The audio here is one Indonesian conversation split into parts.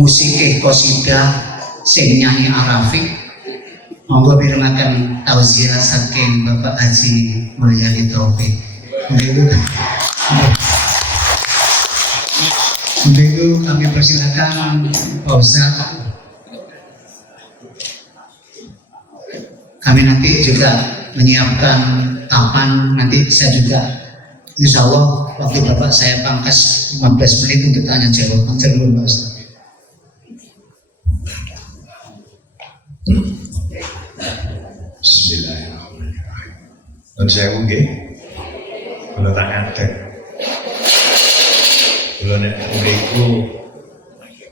musik qasidah sing nyanyi Arafik. Monggo mirengaken tausiah saking Bapak Haji Mulyadi Taufik. Untuk itu kami persilakan Pak Ustadz. Kami nanti juga menyiapkan tapan, nanti saya juga insya Allah waktu Bapak saya pangkas 15 menit untuk tanya jawab. Terima Pak Ustadz. Bismillahirrahmanirrahim. Dan saya mungkin kalau tak ngadek, kalau nek mriku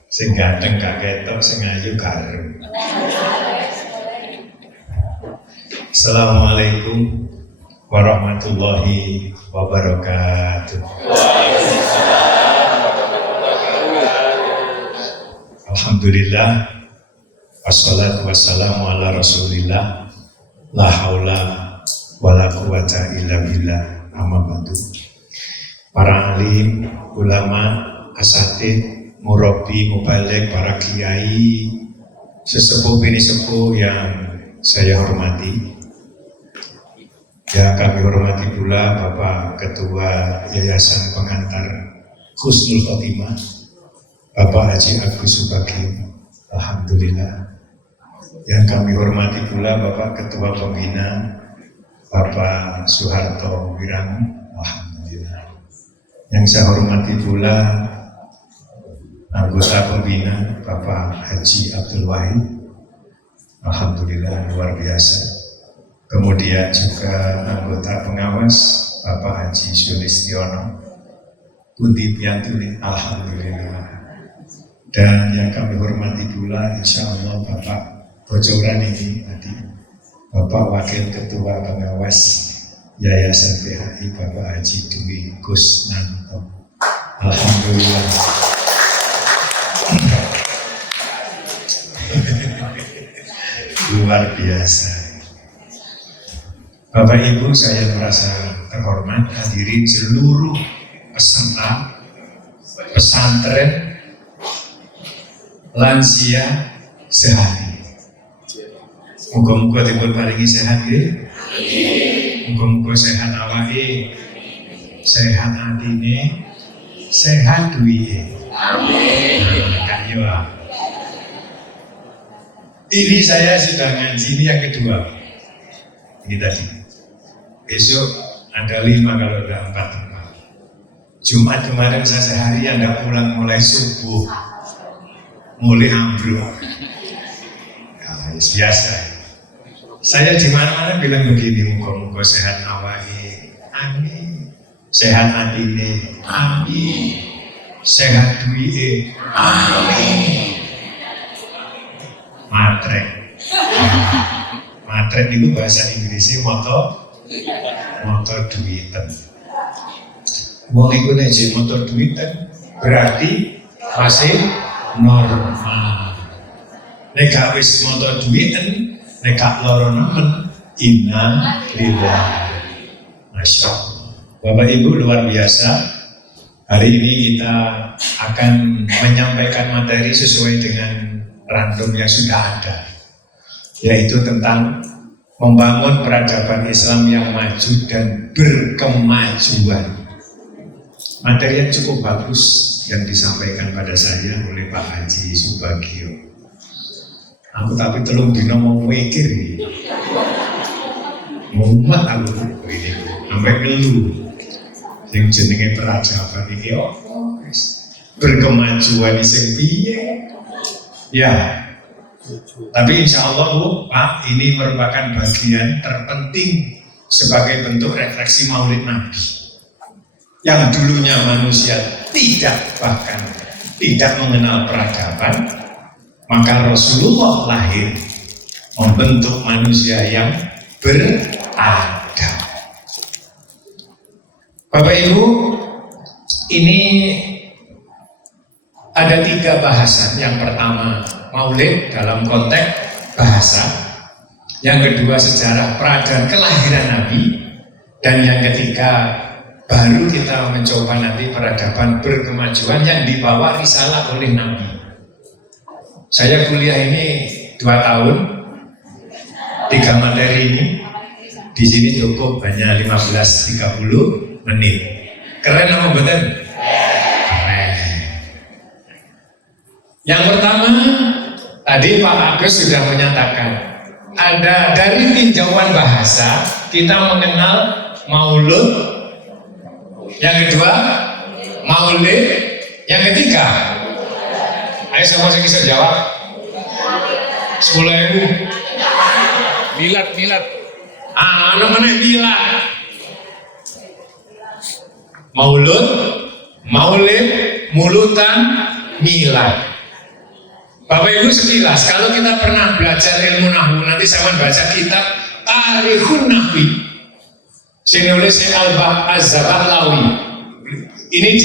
sing ganteng gak ketok, sing ayu gareng. Assalamualaikum warahmatullahi wabarakatuh. Alhamdulillah, wassalatu wassalamu ala rasulillah, la haula wala quwata illa billah, amma ba'du. Para alim, ulama, asatid, murabi, mubaligh, para kiai, sesepuh bini sepuh yang saya hormati. Ya, kami hormati pula Bapak Ketua Yayasan Pengantar Husnul Khotimah, Bapak Haji Agus Subagio. Alhamdulillah. Yang kami hormati pula Bapak Ketua Pembina, Bapak Soeharto Wirango. Alhamdulillah. Yang saya hormati pula anggota Pembina, Bapak Haji Abdul Wahid. Alhamdulillah, luar biasa. Kemudian juga anggota pengawas Bapak Haji Sulistiono, Pundi Piantuni. Alhamdulillah. Dan yang kami hormati pula insya Allah Bapak Bocoran ini tadi, Bapak Wakil Ketua Pengawas Yayasan PHI, Bapak Haji Dwi Kusnanto. Alhamdulillah. Luar biasa. Bapak Ibu, saya merasa terhormat hadirin seluruh peserta pesantren lansia sehari. Muga-muga dipun paringi sehat nggih. Muga-muga sehat awake, sehat atine, sehat duwike. Amin. Kayo. Ini saya sudah ngaji, ini yang kedua. Ini tadi. Besok ada 5 kalau ada 4 tempat. Jumat kemarin saya seharian tidak pulang mulai subuh, mulai ambruk. Ya, biasa. Saya di mana-mana bilang begini, muka-muka sehat awake, amin. Sehat atine, amin. Sehat duwike, amin. Matrek. Matrek itu bahasa Inggrisnya motor duiten. Wong iku nek motor duiten berarti masih normal. Nek gak wis motor duiten, nek gak loro nemen, inna lillahi. Masya Allah. Bapak Ibu luar biasa. Hari ini kita akan menyampaikan materi sesuai dengan random yang sudah ada, yaitu tentang membangun peradaban Islam yang maju dan berkemajuan. Materi yang cukup bagus yang disampaikan pada saya oleh Pak Haji Subagio. Aku tapi telung dino mau mikir, mumet aku ini, sampai ngeluh. Yang jenenge peradaban ini, berkemajuan sing piye? Ya, tapi insya Allah Bu, Pak, ini merupakan bagian terpenting sebagai bentuk refleksi Maulid Nabi. Yang dulunya manusia bahkan tidak mengenal peradaban, maka Rasulullah lahir membentuk manusia yang beradab. Bapak Ibu, ini ada 3 bahasan. Yang pertama Maulid dalam konteks bahasa, yang kedua sejarah peradaban kelahiran Nabi, dan yang ketiga baru kita mencoba nanti peradaban berkemajuan yang dibawa risalah oleh Nabi. Saya kuliah ini 2 tahun, 3 materi ini. Di sini cukup hanya 15-30 menit. Keren apa betul? Keren. Yang pertama, tadi Pak Agus sudah menyatakan, ada dari tinjauan bahasa kita mengenal maulud, yang kedua maulid, yang ketiga, ayo semua saya bisa jawab. 10.000. Milad. Namanya milad. Maulud, maulid, mulutan, milad. Bapak Ibu sekilas, kalau kita pernah belajar ilmu nahwu, nanti saya baca kitab Tarikhun Nahwi, saya nulis Az-Zabahlawi. Ini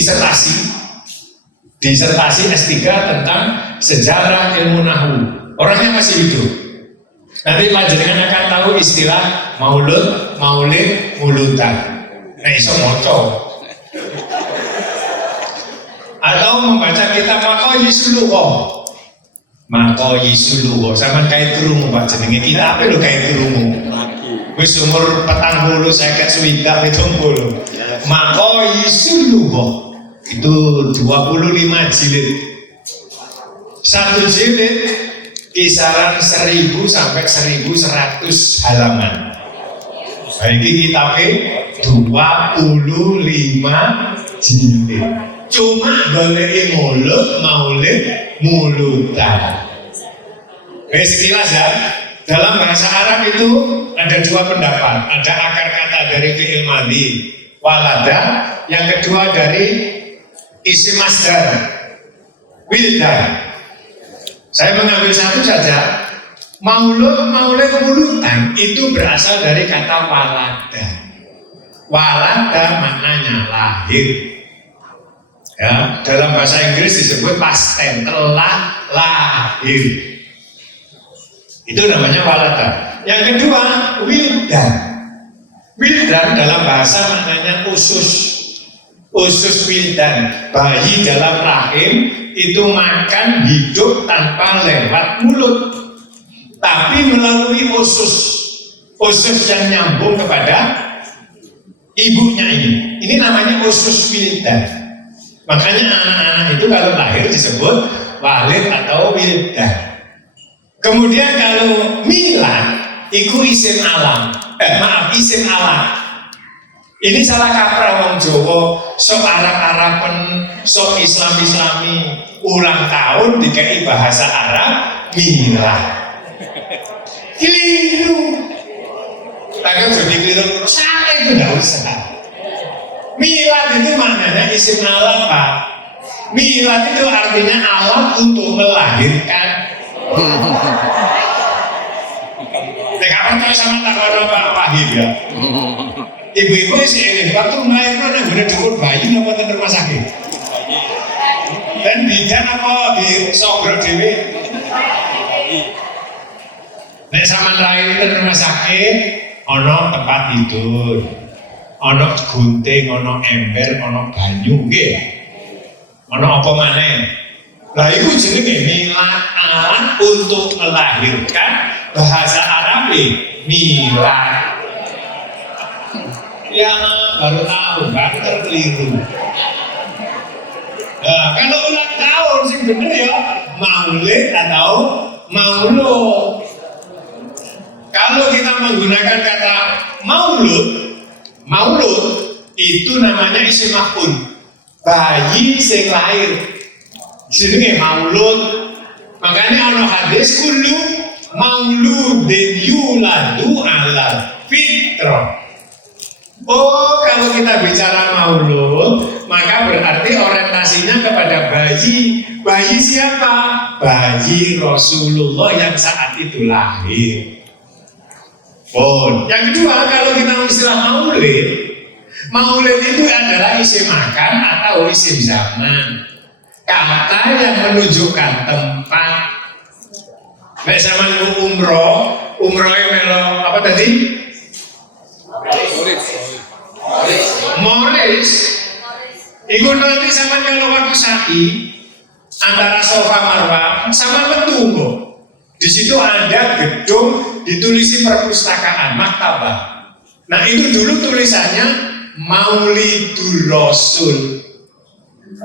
disertasi S3 tentang sejarah ilmu nahwu. Orangnya masih hidup. Nanti panjenengan akan tahu istilah maulud, maulid, mulutan. Nah, iso moco. Atau membaca kitab Makoyi Suluho. Sama kait kerungu Pak jenenge. Kita apa lho kait kerungu? Wis umur 40 50 70. Makoyi Suluho. Itu 25 jilid. 1 jilid kisaran 1000 sampai 1100 halaman. Ini kitabnya 25 jilid. Cuma boleh maulid, mulutan. Sekilas ya, dalam bahasa Arab itu ada 2 pendapat. Ada akar kata dari fi'il madhi, walada. Yang kedua dari isim masdar, wildan. Saya mengambil satu saja. Maulud, mulutan itu berasal dari kata walada. Walada maknanya lahir. Ya, dalam bahasa Inggris disebut past tense, telah lahir. Itu namanya walada. Yang kedua, wildan. Wildan dalam bahasa maknanya usus. Usus wildan, bayi dalam rahim itu makan hidup tanpa lewat mulut, tapi melalui usus yang nyambung kepada ibunya ini. Ini namanya usus wildan. Makanya anak-anak itu kalau lahir disebut walid atau wildan. Kemudian kalau milad itu isim alam. Isim alam. Ini salah kaprah wong Jawa, sok Arab-Araben, sok Islam-Islami, ulang tahun dikai bahasa Arab milad. Keliru. Takkan jadi keliru. Salah itu enggak usah. Milad itu maknanya isim alam, Pak. Milad itu artinya alat untuk melahirkan. Kapan tahu sama takut Pak Wahid ya? Ibu-ibu sih ini waktu melahirkan ada guna cukur bayi nopo di rumah sakit. Dan bidan apa di sogro dewi. Nek sama lahir di rumah sakit, ono tempat tidur. Ono gunting, ono ember, ono banyu, nggih. Ono apa maneh? Lah iku jenenge milad, alat untuk melahirkan. Bahasa Arab milad. Ya baru tahu, baru terkeliru. Nah, kalau ulang tahun sih bener ya maulid atau maulud. Kalau kita menggunakan kata maulud itu namanya isim maf'ul, bayi sing lahir. Jenenge maulud. Makanya ana hadis kullu mauludin yuladu ala fitrah. Oh, kalau kita bicara maulud, maka berarti orientasinya kepada bayi. Bayi siapa? Bayi Rasulullah yang saat itu lahir. Oh, yang kedua, kalau kita istilah maulid itu adalah isim makan atau isim zaman. Kata yang menunjukkan tempat. Nek sama umroh melo apa tadi? Moris. Iku nanti sama kalau waktu sa'i antara Safa Marwah sama Metu kok. Di situ ada gedung ditulisi perpustakaan, maktabah. Nah itu dulu tulisannya Maulidur Rasul.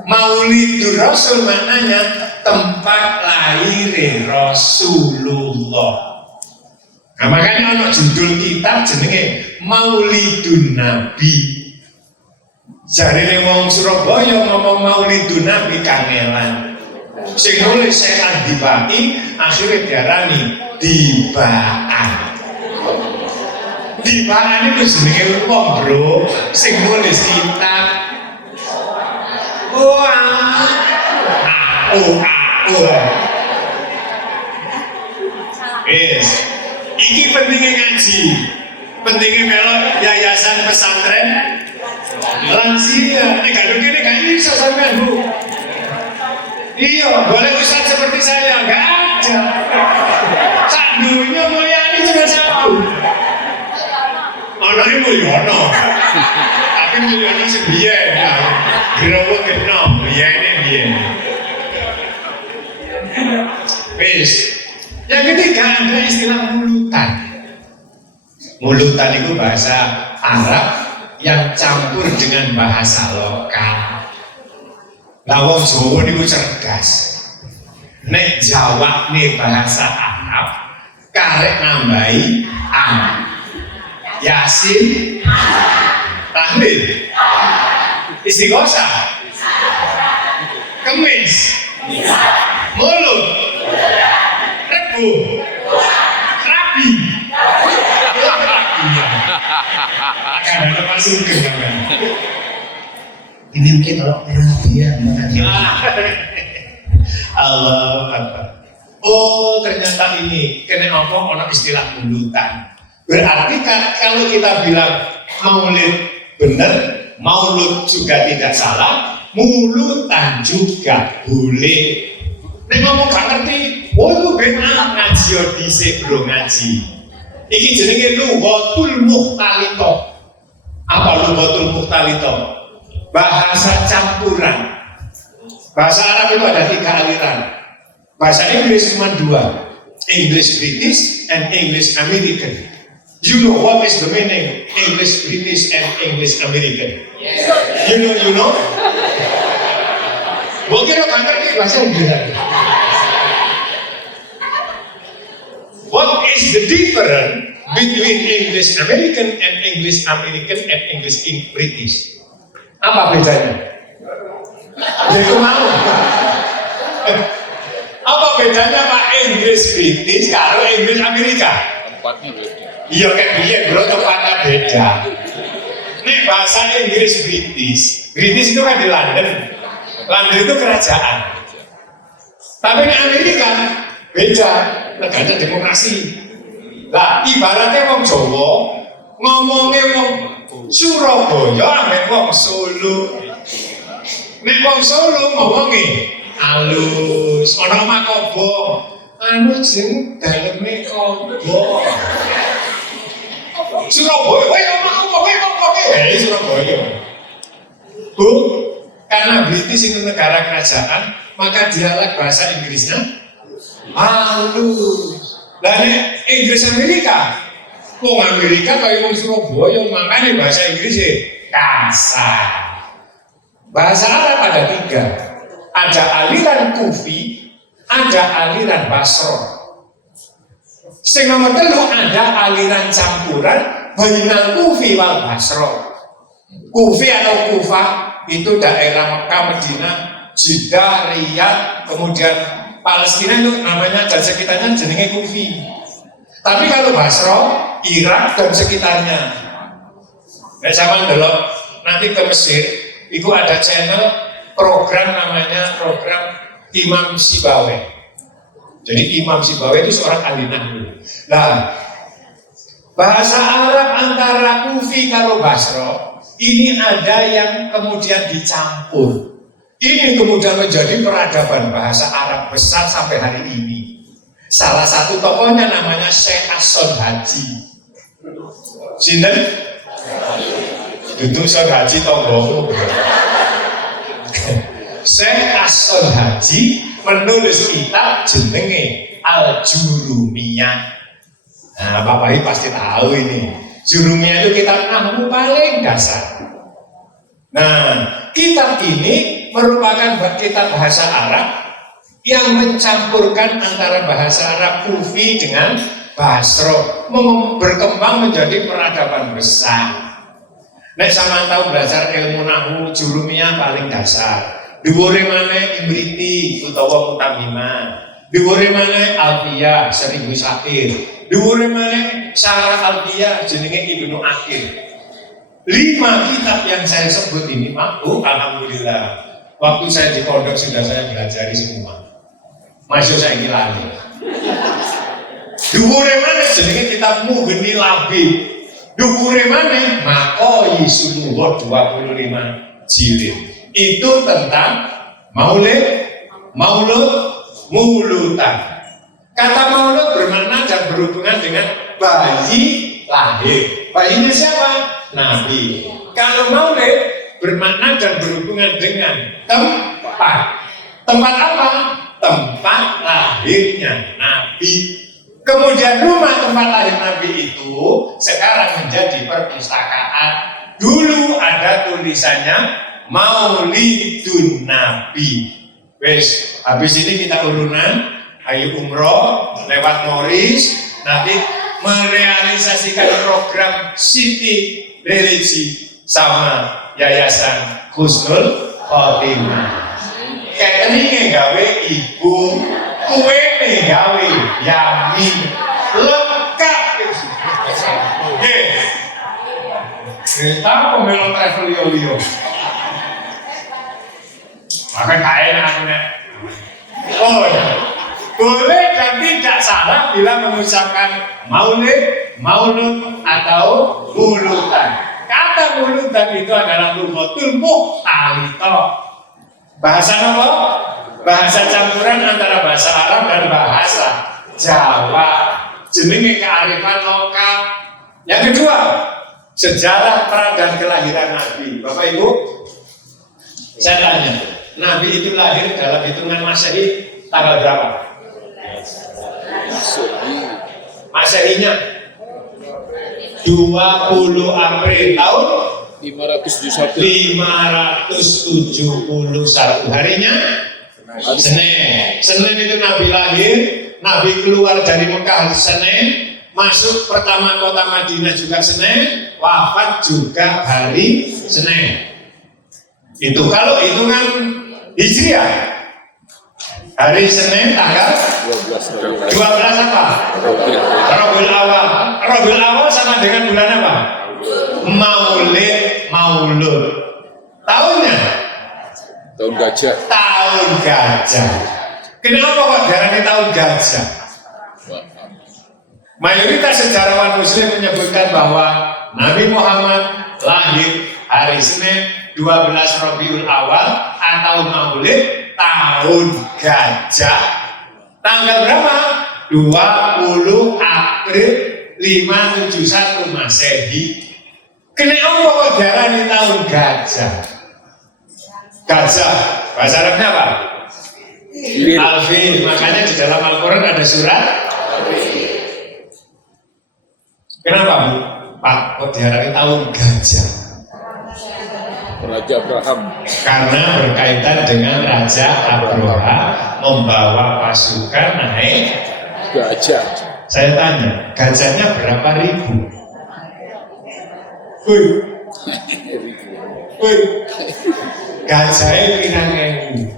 Maulidur Rasul maknanya tempat lahir Rasulullah. Nah makanya ada judul kitab jenenge Maulidun Nabi. Jarine wong Surabaya ngomong Maulidun Nabi kangelan. Sing nulis Syekh Adi akhirnya diarani Dibaan. Dibaan itu jenenge wong bro sing nulis kitab. Iki pentingnya ngaji, pentingnya melok yayasan pesantren lansia. Ini kalau gini gak bisa sampai bu. Iya, boleh ustaz seperti saya, gak ada. Sandunya mulyani cuma satu. Anaknya mulyono, tapi mulyono sebiyen. Gerawa kena, mulyani biyen. Wis. Yang ketiga ada istilah mulutan. Mulutan itu bahasa Arab yang campur dengan bahasa lokal. Lawang Jawa itu cerdas. Nek jawab nih bahasa Arab, karek nambahi am. Yasin, tahlil, istighosah, kemis, mulut, rebu, rabi. Akan ada masuk ke dalam. Ini mungkin kalau perhatian makanya. Allah Akbar. Oh ternyata ini kena ngomong orang istilah mulutan. Berarti kalau kita bilang maulid benar, maulud juga tidak salah, mulutan juga boleh. Nek ngomong gak ngerti, oh itu benar ngaji yo dhisik bro ngaji. Iki jenenge lughatul mukhtalithah. Apa lughatul mukhtalithah? Bahasa campuran. Bahasa Arab itu ada 3 aliran. Bahasa Inggris cuma 2, English British and English American. You know what is the meaning English British and English American? Yes. You know? Mungkin kan ngerti bahasa Inggris. What is the difference between English American and English American and English British? Apa bedanya? Jadi mau. Apa bedanya Pak Inggris British karo Inggris Amerika? Tempatnya beda. Iya kayak biyen bro, tempatnya beda. Nih bahasa Inggris British itu kan di London. London itu kerajaan. Tapi di Amerika beda, negara demokrasi. Lah ibaratnya wong Jawa ngomongnya wong Surabaya ambek wong Solo. Nek wong Solo ngomongnya halus, ana makobong. Anu jeng daleme kobong. Surabaya, wae makobong, Surabaya. Bu, karena British itu negara kerajaan, maka dialek bahasa Inggrisnya halus. Lah nek Inggris Amerika, wong Amerika kaya wong Surabaya, makanya bahasa Inggrisnya kasar. Bahasa Arab ada 3. Ada aliran Kufi, ada aliran Basro. Sing nomor 3 ada aliran campuran bainal Kufi wal Basro. Kufi atau Kufa itu daerah Mekah, Madinah, Jeddah, Riyadh, kemudian Palestina itu namanya dan sekitarnya jenenge Kufi. Tapi kalau Basro, Irak dan sekitarnya. Nah, sama delok nanti ke Mesir, itu ada channel program namanya program Imam Sibawe. Jadi Imam Sibawe itu seorang ahli nahwu. Nah, bahasa Arab antara Kufi kalau Basro ini ada yang kemudian dicampur. Ini kemudian menjadi peradaban bahasa Arab besar sampai hari ini. Salah satu tokohnya namanya Syekh As-Son Haji. Sinten? Itu Son Haji tonggomu. Syekh As-Son Haji menulis kitab jenenge Al-Jurumiyah. Nah, Bapak Ibu pasti tahu ini. Jurumiyah itu kitab nahwu paling dasar. Nah, kitab ini merupakan kitab bahasa Arab yang mencampurkan antara bahasa Arab Kufi dengan Basro, berkembang menjadi peradaban besar. Nek sama tahu belajar ilmu nahwu Jurumiyah paling dasar. Dhuwure maneh Imriti utawa Mutamimah. Dhuwure maneh Alfiyah 1000 syair. Dhuwure maneh Syarah Alfiyah jenenge Ibnu Aqil. 5 kitab yang saya sebut ini, alhamdulillah, waktu saya di pondok sudah saya belajari semua. Masuk saya lali. Dhuwure maneh jenenge kitab Mughni Labib. Dhuwure maneh Maqoi Suluh 25 jilid. Itu tentang maulud, mulutan. Kata maulud bermakna dan berhubungan dengan bayi lahir. Bayinya siapa? Nabi. Kalau maulid bermakna dan berhubungan dengan tempat. Tempat apa? Tempat lahirnya Nabi. Kemudian rumah tempat lahir Nabi itu sekarang menjadi perpustakaan. Dulu ada tulisannya Maulidun Nabi. Wes, habis ini kita urunan, ayo umroh lewat Moris, nanti merealisasikan program Siti Religi sama Yayasan Husnul Khotimah. Catering gawe ibu, kue gawe Yamin, lengkap. Kita pemilu travel yo. Maka kaya aku nek. Oh, boleh dan tidak salah bila mengucapkan maulud atau mulutan. Kata mulutan itu adalah lughatul mukhtalithah. Bahasa apa? Bahasa campuran antara bahasa Arab dan bahasa Jawa. Jenenge kearifan lokal. Yang kedua, sejarah pra dan kelahiran Nabi. Bapak Ibu, saya tanya, Nabi itu lahir dalam hitungan Masehi tanggal berapa? Masehinya 20 April tahun 571. Harinya Senin. Senin itu Nabi lahir, Nabi keluar dari Mekah Senin, masuk pertama kota Madinah juga Senin, wafat juga hari Senin. Itu kalau hitungan Hijriah. Hari Senin tanggal 12 apa? Rabiul Awal. Rabiul Awal sama dengan bulan apa? Maulud. Tahunnya? Tahun gajah. Tahun gajah. Kenapa kok diarani tahun gajah? Mayoritas sejarawan Muslim menyebutkan bahwa Nabi Muhammad lahir hari Senin 12 Rabiul Awal atau Maulid tahun gajah. Tanggal berapa? 20 April 571 Masehi. Kenapa kok diarani tahun gajah? Gajah, bahasa Arabnya apa? Alfil. Makanya di dalam Al-Quran ada surat. Kenapa Bu? Pak, kok diarani tahun gajah? Raja Abraham. Karena berkaitan dengan Raja Abraham membawa pasukan naik Gajah. Saya tanya, gajahnya berapa ribu? Gajahnya pirang ewu.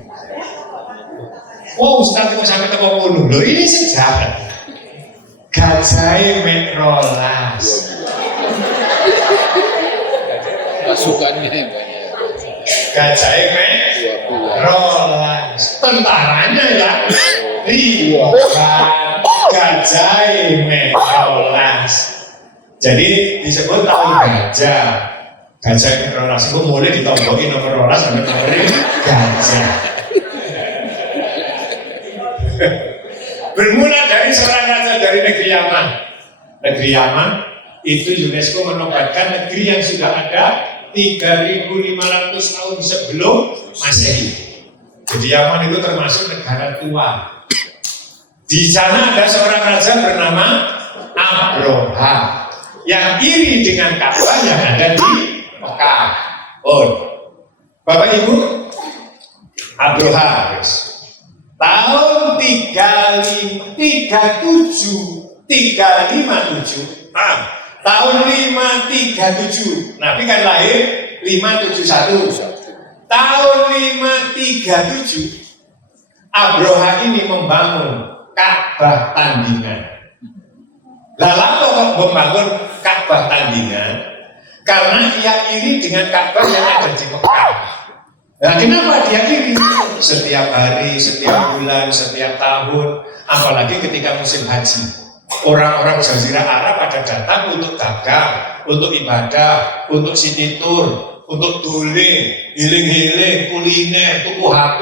Oh, Ustaz kok sampai teko kono. Loh, ini sejarah. Gajahnya metrolas. Pasukannya banyak. Gajahnya metrolas. Tentaranya ya ribuan. Gajahnya metrolas. Jadi disebut tahun gajah. Gajah metrolas itu mulai ditomboki nomor rolas sampai nomor gajah. Bermula dari seorang raja dari negeri Yaman. Negeri Yaman itu UNESCO menobatkan negeri yang sudah ada 3.500 tahun sebelum Masehi. Jadi Yaman itu termasuk negara tua. Di sana ada seorang raja bernama Abroha yang iri dengan Ka'bah yang ada di Mekah. Oh, Bapak Ibu, Abroha tahun 357 tahun 537 Nabi kan lahir 571. Tahun 537 Abroha ini membangun Ka'bah tandingan. Lalu kok membangun Ka'bah tandingan? Karena dia iri dengan Ka'bah yang ada di Mekah. Nah, kenapa dia iri? Setiap hari, setiap bulan, setiap tahun, apalagi ketika musim haji, orang-orang Jazirah Arab pada datang untuk dagang, untuk ibadah, untuk city tour, untuk doling, healing-healing, kuliner, tuku HP,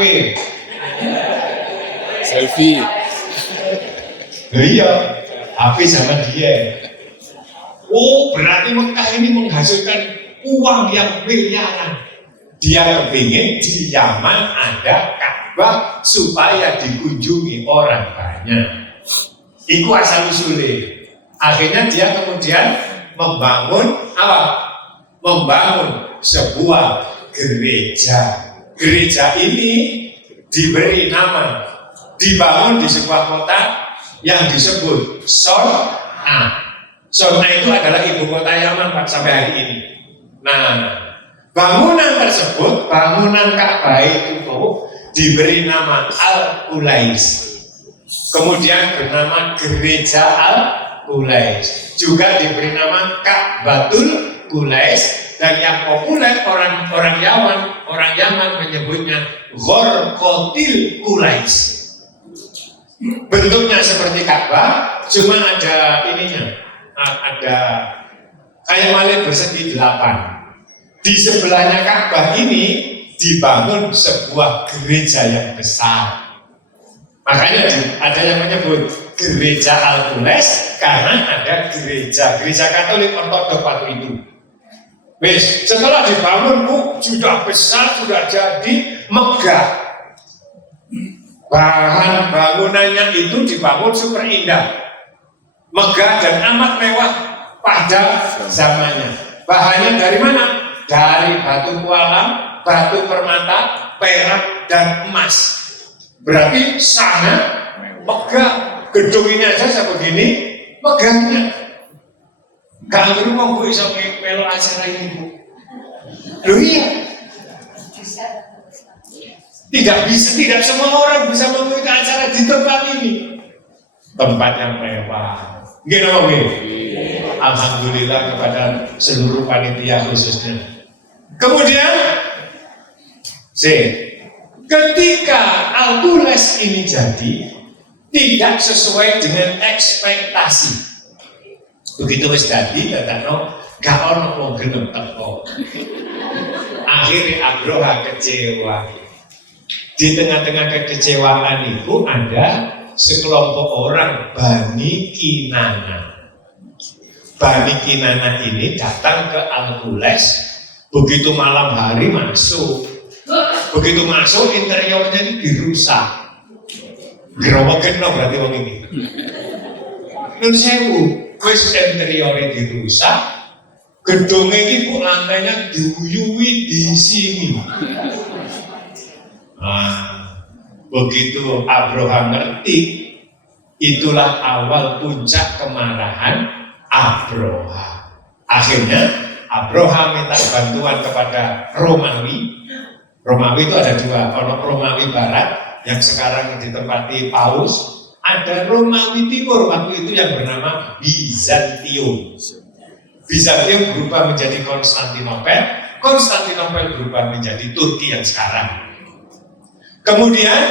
Selfie. iya, HP zaman dia. Oh, berarti Mekah ini menghasilkan uang yang miliaran. Dia kepingin di Yaman ada Ka'bah supaya dikunjungi orang banyak. Itu asal usulnya. Akhirnya dia kemudian membangun apa? Membangun sebuah gereja. Gereja ini diberi nama, dibangun di sebuah kota yang disebut Son'a. Son'a itu adalah ibu kota Yaman sampai hari ini. Nah, bangunan tersebut, bangunan Ka'bah itu diberi nama Al-Qulais. Kemudian bernama Gereja Al-Qulais. Juga diberi nama Ka'batul Qulais. Dan yang populer orang Yaman menyebutnya Ghorqotil Qulais. Bentuknya seperti Ka'bah, cuma ada ininya. Ada kayak malin persegi 8. Di sebelahnya Ka'bah ini dibangun sebuah gereja yang besar. Makanya ada yang menyebut Gereja Al-Qulais karena ada gereja Katolik Ortodok waktu itu. Setelah dibangun, sudah besar, sudah jadi, megah. Bahan bangunannya itu dibangun super indah, megah dan amat mewah pada zamannya. Bahannya dari mana? Dari batu kuala, batu permata, perak, dan emas. Berarti sangat megah. Gedung ini aja sebegini megahnya. Kalau dulu mau Bu bisa melo acara ini Bu. Loh iya. Tidak semua orang bisa mengikuti acara di tempat ini. Tempat yang mewah. Gini apa gini? Alhamdulillah kepada seluruh panitia khususnya. Kemudian, ketika Al-Qulais ini jadi, tidak sesuai dengan ekspektasi. Begitu wis dadi dadakno gak ono wong gelem teko. Akhirnya Abroha kecewa. Di tengah-tengah kekecewaan itu ada sekelompok orang Bani Kinana. Bani Kinana ini datang ke Al-Qulais. Begitu malam hari masuk. Begitu masuk interiornya ini dirusak. Gerowok-gerowok berarti wong ini. Nun sewu. Wis interiornya dirusak, gedungnya ini kok lantainya diuyui di sini. Nah, begitu Abroha ngerti, itulah awal puncak kemarahan Abroha. Akhirnya Abroha minta bantuan kepada Romawi. Romawi itu ada dua, kalau Romawi Barat yang sekarang ditempati Paus. Ada Romawi Timur waktu itu yang bernama Bizantium. Bizantium berubah menjadi Konstantinopel, Konstantinopel berubah menjadi Turki yang sekarang. Kemudian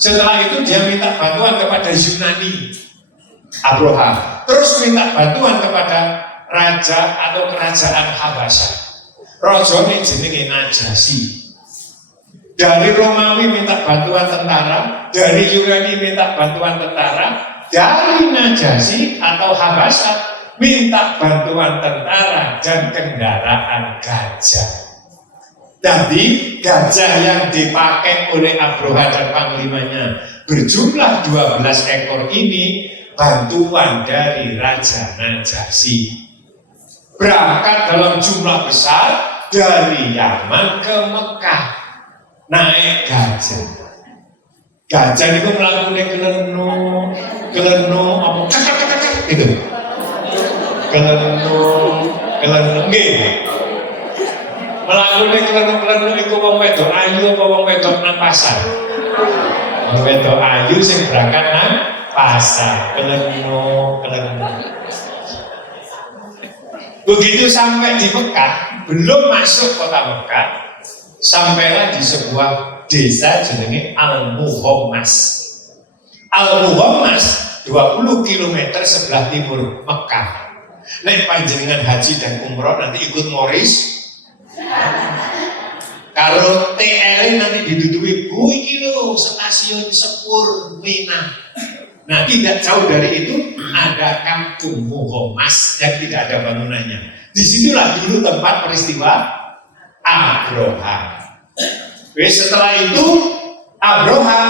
setelah itu dia minta bantuan kepada Yunani, Abroha. Terus minta bantuan kepada raja atau kerajaan Habasyah. Rajane jenenge Najasyi. Dari Romawi minta bantuan tentara, dari Yunani minta bantuan tentara, dari Najasyi atau Habasyah minta bantuan tentara dan kendaraan gajah. Jadi gajah yang dipakai oleh Abroha dan panglimanya berjumlah 12 ekor ini bantuan dari Raja Najasyi. Berangkat dalam jumlah besar dari Yaman ke Mekah, naik gajah. Gajah itu melakukan kelenu, apa gitu. Kelenu, nggih. Melakukan kelenu itu wong wedok ayu apa wong wedok nang pasar? Wong wedok ayu sing berangkat nang pasar. Kelenu. Begitu sampai di Mekah, belum masuk kota Mekah, sampailah di sebuah desa jenenge Al-Muhammas. Al-Muhammas 20 km sebelah timur Mekah. Nek panjenengan haji dan umroh nanti ikut Moris. Kalau TL nanti didudui Bu iki lho stasiun Sepur Mina. Nah, tidak jauh dari itu ada kampung Muhammas yang tidak ada bangunannya. Disitulah dulu tempat peristiwa Abroha. Setelah itu Abroha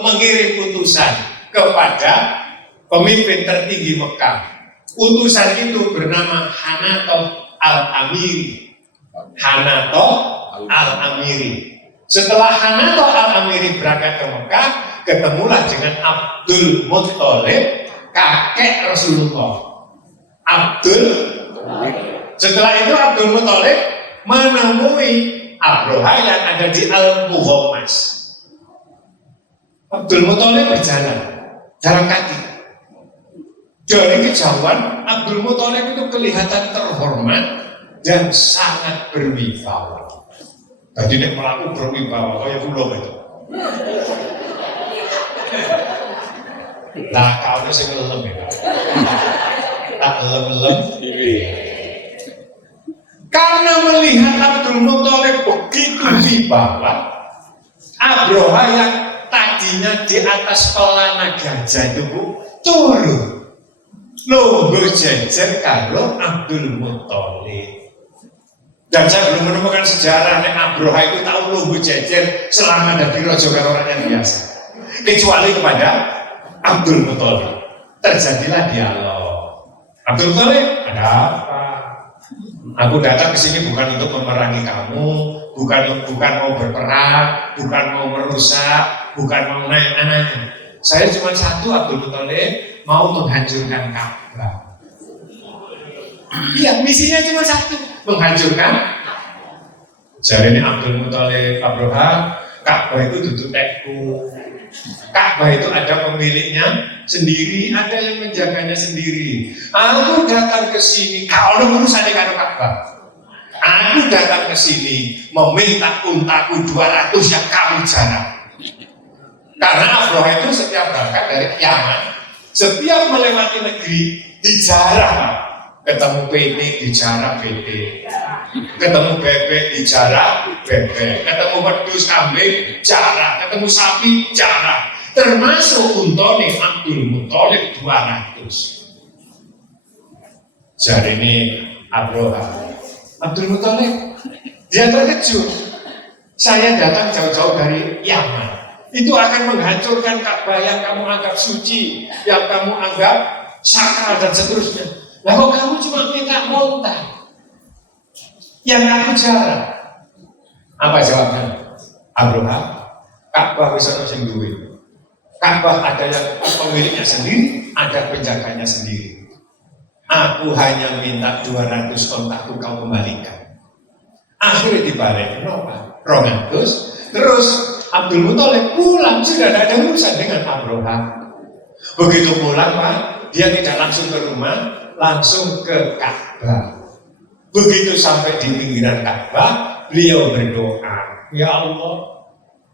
mengirim utusan kepada pemimpin tertinggi Mekah. Utusan itu bernama Hanato Al-Amiri. Hanato Al-Amiri. Setelah Hanato Al-Amiri berangkat ke Mekah, ketemulah dengan Abdul Muttalib, kakek Rasulullah. Setelah itu Abdul Muttalib menemui Abroha yang ada di Al-Muhammas. Abdul Muttalib berjalan kaki. Dari kejauhan Abdul Muttalib itu kelihatan terhormat dan sangat berwibawa. Tadi dia melakukan berwibawa kayak pulau itu. Nah, kau sih ngelem ya. Tak ngelem. Karena melihat Abdul Muttalib begitu wibawa, Abroha yang tadinya di atas pelana gajah itu turun. Lungguh jejer kalau Abdul Muttalib. Dan saya belum menemukan sejarah nek Abroha itu tahu lungguh jejer selama dari rojo karo orang yang biasa. Kecuali kepada Abdul Muttalib. Terjadilah dialog. Abdul Muttalib, ada apa? Aku datang ke sini bukan untuk memerangi kamu, bukan mau berperang, bukan mau merusak, bukan mau naik. Saya cuma satu, Abdul Muttalib, mau menghancurkan Ka'bah. Iya, misinya cuma satu, menghancurkan. Jadi ini Abdul Muttalib Abroha, Ka'bah itu duduk tekku. Ka'bah itu ada pemiliknya sendiri, ada yang menjaganya sendiri. Aku datang ke sini, kalau urusan dengan Ka'bah. Aku datang ke sini meminta untaku 200 yang kamu jarang. Karena Abroha itu setiap berangkat dari Yaman, setiap melewati negeri dijarah. Ketemu PT dijarah PT, ketemu bebek dijarah bebek, ketemu wedhus kambing jarah, ketemu sapi jarah. Termasuk untone Abdul Muttalib 200. Jadi ini Abroha. Abdul Muttalib dia terkejut. Saya datang jauh-jauh dari Yaman. Itu akan menghancurkan Ka'bah yang kamu anggap suci, yang kamu anggap sakral dan seterusnya. Lah kok kamu cuma minta monta? Yang aku jarang. Apa jawabnya? Abroha, Ka'bah wis ana sing duwe. Ka'bah ada yang pemiliknya sendiri, ada penjaganya sendiri. Aku hanya minta 200 ontaku kau kembalikan. Akhirnya dibalik, kenapa? 200. Terus Abdul Muttalib pulang, sudah tidak ada urusan dengan Abroha. Begitu pulang Pak, dia tidak langsung ke rumah, langsung ke Ka'bah. Begitu sampai di pinggiran Ka'bah, beliau berdoa, ya Allah,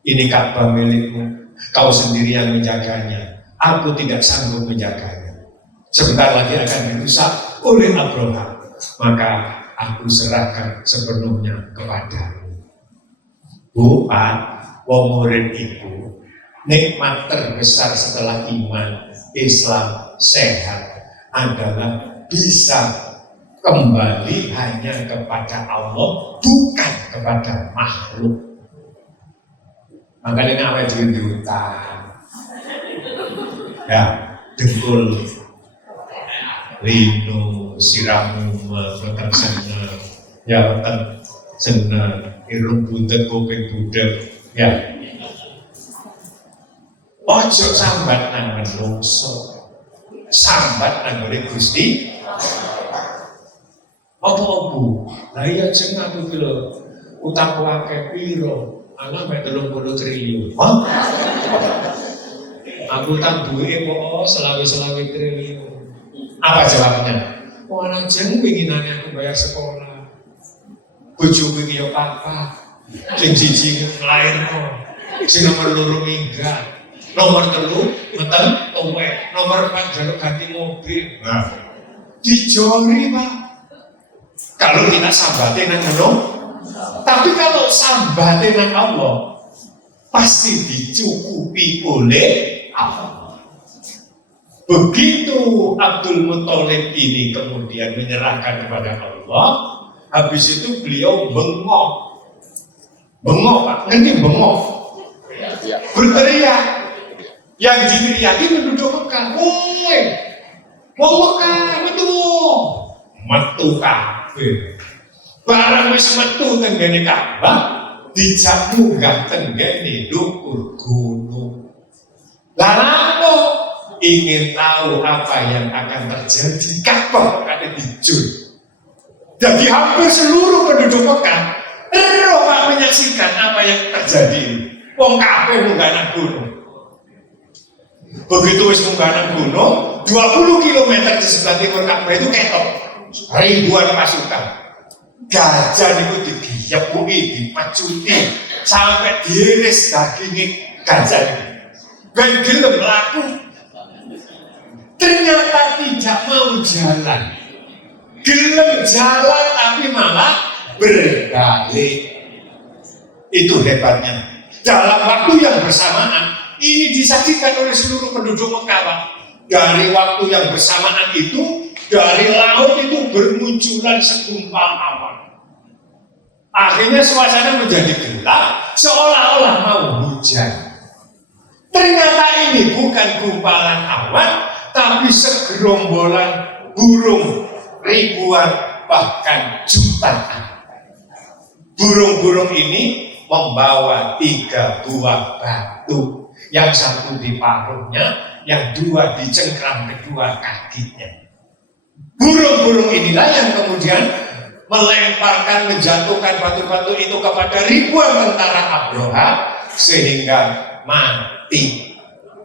ini Ka'bah milikmu, kau sendiri yang menjaganya, aku tidak sanggup menjaganya. Sebentar lagi akan dirusak oleh Abroha, maka aku serahkan sepenuhnya kepadamu. Bu, Pak, wong murid itu nikmat terbesar setelah iman, Islam, sehat adalah bisa kembali hanya kepada Allah, bukan kepada makhluk. Makanya awake dhewe diutang. Ya, dengkul lino siramu meteng seneng. Ya meteng seneng irung buntut kuping budek. Ya. Ojo sambat nang menungso. Sambat nang Gusti. Apa-apa? Lah iya jeng aku ki lho utang akeh piro? Ana mek 30 triliun. Hah? Aku utang duwe kok selawe-selawe triliun. Apa jawabnya? Oh anak jeng pinginane aku bayar sekolah. Bojoku iki yo papa. Sing siji nglairno. Sing nomor 2 minggat. Nomor 3 meten tuwek. Nomor 4 jaluk ganti mobil. Nah, dijori Pak. Kalau kita sambatin nang ngono, tapi kalau sambatin nang Allah, pasti dicukupi oleh Allah. Begitu Abdul Muthalib ini kemudian menyerahkan kepada Allah, habis itu beliau bengok. Bengok Pak, ngerti bengok? Berteriak. Yang diteriaki penduduk Mekah, woi, wong Mekah, metu kabeh. Barang wis metu tenggene Ka'bah, dijak munggah tenggene dhuwur gunung. Lalu ingin tahu apa yang akan terjadi, Ka'bah kate dijul. Jadi hampir seluruh penduduk Mekah Pak menyaksikan apa yang terjadi. Wong kabeh munggah nang gunung. Begitu wis munggah nang gunung, 20 km di sebelah timur Ka'bah itu ketok ribuan pasukan. Gajah itu digeyepuki, dipacuti sampai diiris dagingnya gajah ini. Ben gelem mlaku. Ternyata tidak mau jalan. Gelem jalan tapi malah berbalik. Itu hebatnya. Dalam waktu yang bersamaan ini disaksikan oleh seluruh penduduk Mekah, Pak. Dari waktu yang bersamaan itu, dari laut itu bermunculan segumpal awan. Akhirnya suasana menjadi gelap, seolah-olah mau hujan. Ternyata ini bukan gumpalan awan, tapi segerombolan burung ribuan bahkan jutaan. Burung-burung ini membawa 3 buah batu. Yang satu di paruhnya, yang 2 di cengkram kedua kakinya. Burung-burung inilah yang kemudian melemparkan, menjatuhkan batu-batu itu kepada ribuan tentara Abraha sehingga mati.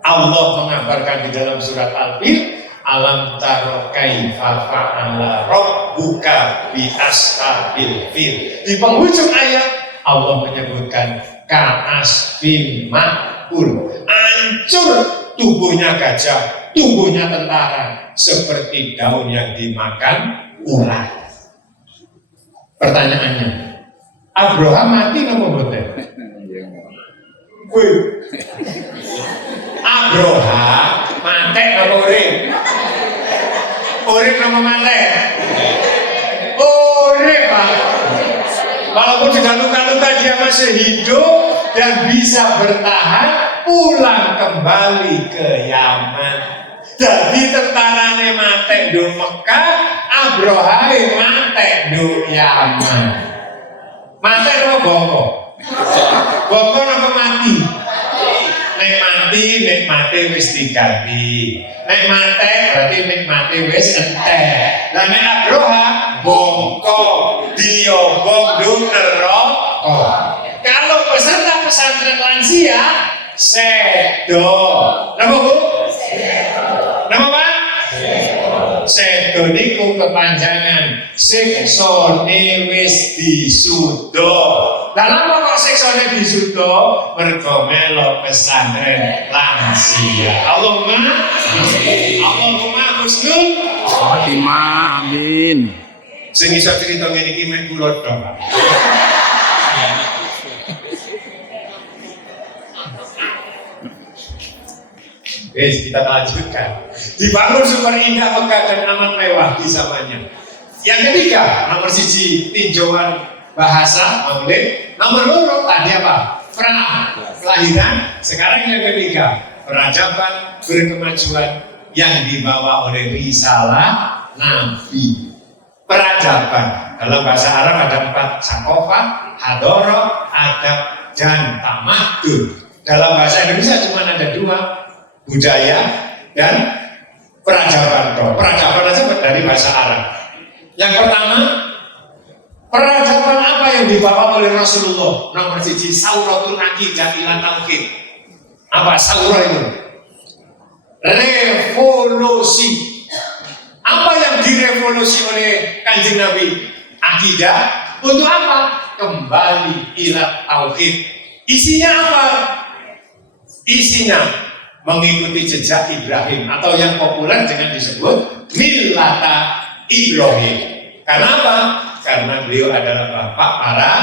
Allah mengabarkan di dalam surat Al-Fil, alam taro kaifa fa'ala rabbuka bi ashabil fil. Di penghujung ayat Allah menyebutkan ka'asfin ma'kul, hancur tubuhnya gajah, tubuhnya tentara seperti daun yang dimakan ular. Pertanyaannya, Abraham mati napa mboten? Wih, Abraham mati napa urip? Urip napa mati? Urip, Pak. Walaupun sudah luka-luka dia masih hidup dan bisa bertahan, pulang kembali ke Yaman. Jadi tentarane mati do Mekah, Abraham mati do Yaman. Mati apa bongko? Bongko apa mati? Nek mati wis diganti. Nek mati berarti nek mati wis entek. Lah nek Abraham bongko diobong do neraka. Kalau peserta pesantren lansia sedo. Napa Bu? Napa Pak? Sedo niku kepanjangan siksane wis disuda. Lah napa kok siksane disuda? Mergo melok pesantren lansia. Allahumma husnul Fatimah, amin. sing iso cerita ngene iki mek kula tok, Pak. Kita lanjutkan. Dibangun super indah, megah dan amat mewah di zamannya. Yang ketiga, nomor siji tinjauan bahasa maulid. Nomor loro tadi apa? Kelahiran. Sekarang yang ketiga, peradaban berkemajuan yang dibawa oleh risalah Nabi. Peradaban dalam bahasa Arab ada 4: sakofah, hadoroh, adab, dan tamadun. Dalam bahasa Indonesia cuma ada 2, budaya dan peradaban. Peradaban aja dari bahasa Arab. Yang pertama, peradaban apa yang dibawa oleh Rasulullah? Nomor siji, sauratul aqidah ila tauhid. Apa saurah itu? Revolusi. Apa yang direvolusi oleh Kanjeng Nabi? Akidah. Untuk apa? Kembali ila tauhid. Isinya apa? Isinya mengikuti jejak Ibrahim, atau yang populer dengan disebut millata Ibrahim. Karena apa? Karena beliau adalah bapak para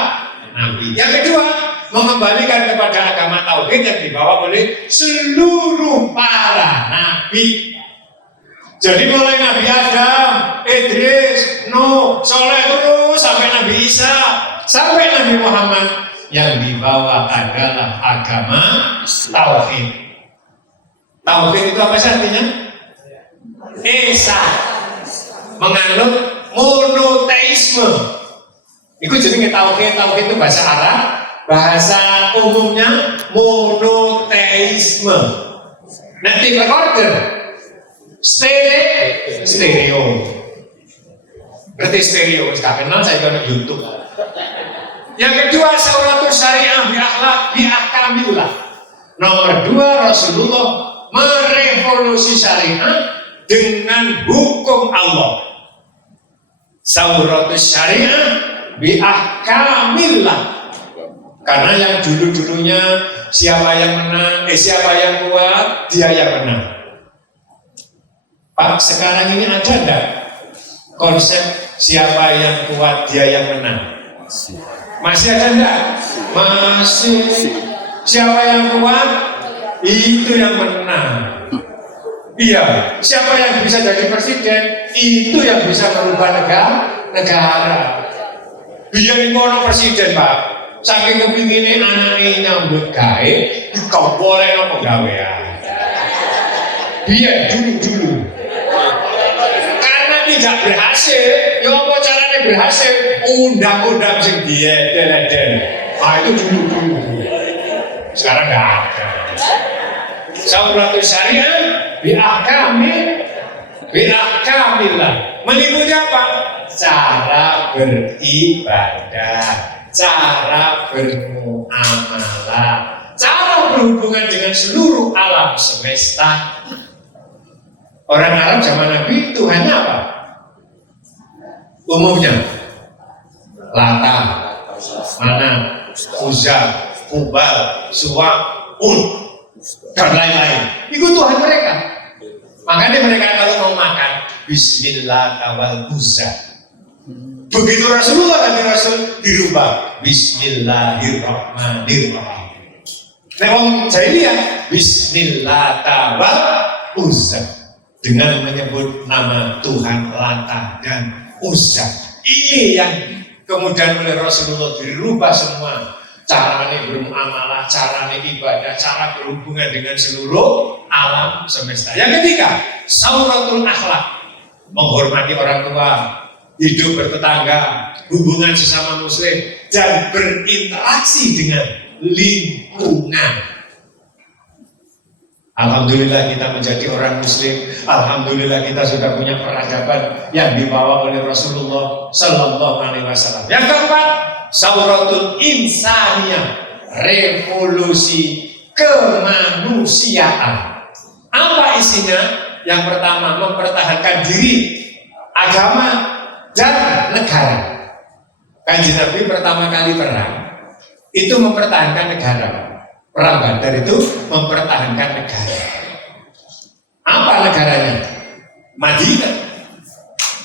nabi. Yang kedua, mengembalikan kepada agama tauhid yang dibawa oleh seluruh para nabi. Jadi mulai Nabi Adam, Idris, Nuh, Soleh, terus sampai Nabi Isa, sampai Nabi Muhammad, yang dibawa adalah agama tauhid. Tauhid itu apa sih artinya? Esa, menganut monoteisme. Itu jadi tauhid. Tauhid itu bahasa Arab, bahasa umumnya monoteisme. Nanti recorder stereo. Berarti stereo. Sekarang kenal saya juga YouTube. Yang kedua, sauratul syariah bi akhlak bi ahkamillah. Nomor 2, Rasulullah merevolusi syariat dengan hukum Allah. Sauratul syariah bi ahkamillah. Karena yang dulu-dulunya siapa yang menang, siapa yang kuat, dia yang menang. Pak, sekarang ini ada enggak konsep siapa yang kuat, dia yang menang? Masih ada enggak? Masih. Siapa yang kuat, itu yang menang. Iya, siapa yang bisa jadi presiden, itu yang bisa merubah negara. Biar ngono presiden, Pak. Saking kepinginnya anaknya nyambut gawe, kau boleh apa gawean. Biar dulu. Karena tidak berhasil, ya apa caranya berhasil? Undang-undang sing diedel-edel. Itu dulu. Sekarang nggak ada. Sauratul syariah bi'ahkamillah. Meliputi apa? Cara beribadah, cara bermuamalah, cara berhubungan dengan seluruh alam semesta. Orang Arab zaman Nabi Tuhannya apa? Umumnya Lata, Manat, Uzza, Hubal, Suwa, dan lain-lain. Itu Tuhan mereka. Makanya mereka kalau mau makan Bismillah tawal Uzza. Begitu Rasulullah dan Rasul dirubah Bismillahirrahmanirrahim. Nah, wong jahiliyah Bismillah tawal Uzza. Dengan menyebut nama Tuhan Lata dan Uzza. Ini yang kemudian oleh Rasulullah dirubah semua. Caranya bermuamalah, caranya ibadah, cara berhubungan dengan seluruh alam semesta. Yang ketiga, sauratul akhlak. Menghormati orang tua, hidup bertetangga, hubungan sesama muslim, dan berinteraksi dengan lingkungan. Alhamdulillah kita menjadi orang muslim. Alhamdulillah kita sudah punya peradaban yang dibawa oleh Rasulullah Sallallahu Alaihi Wasallam. Yang keempat, sauratul insaniyah, revolusi kemanusiaan. Apa isinya? Yang pertama, mempertahankan diri, agama, dan negara. Kanjeng Nabi pertama kali perang itu mempertahankan negara. Perang Badar itu mempertahankan negara. Apa negaranya? Madinah.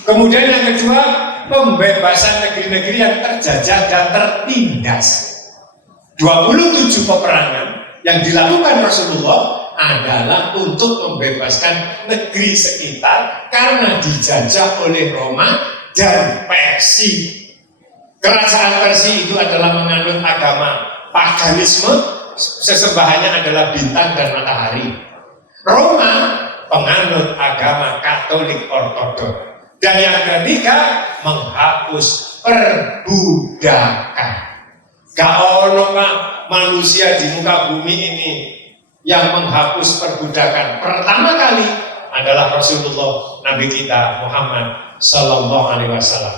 Kemudian yang kedua, pembebasan negeri-negeri yang terjajah dan tertindas. 27 peperangan yang dilakukan Rasulullah adalah untuk membebaskan negeri sekitar karena dijajah oleh Roma dan Persia. Kerajaan Persia itu adalah menganut agama paganisme, sesembahannya adalah bintang dan matahari. Roma penganut agama Katolik Ortodok. Dan yang ketiga, menghapus perbudakan. Gak ono manusia di muka bumi ini yang menghapus perbudakan. Pertama kali adalah Rasulullah Nabi kita Muhammad Sallallahu Alaihi Wasallam.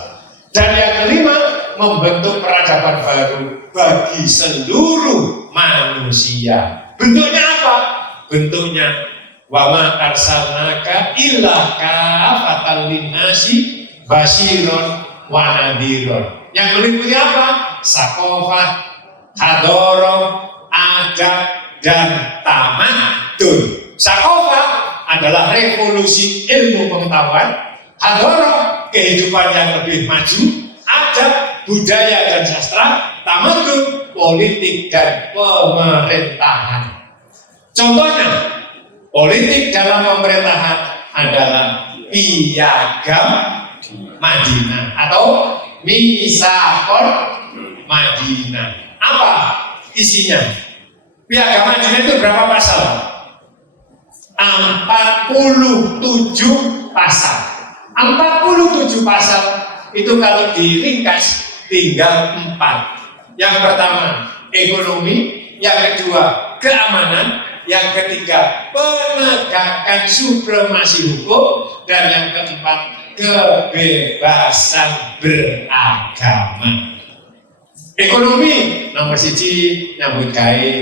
Dan yang kelima, membentuk peradaban baru bagi seluruh manusia. Bentuknya apa? Bentuknya wa ma arsalnaka illa kafatan linnasi basyiron wa nadhiron. Yang meliputi apa? Sakofah, hadoroh, adat, dan tamadun. Sakofah adalah revolusi ilmu pengetahuan, hadoroh kehidupan yang lebih maju, adat, budaya dan sastra, tamadun politik dan pemerintahan. Contohnya, politik dalam pemerintahan adalah piagam Madinah atau Misakon Madinah. Apa isinya? Piagam Madinah itu berapa pasal? 47 pasal. 47 pasal itu kalau diringkas tinggal 4. Yang pertama ekonomi, yang kedua keamanan, yang ketiga penegakan supremasi hukum, dan yang keempat kebebasan beragama. Ekonomi nomor 1 nyambut gawe.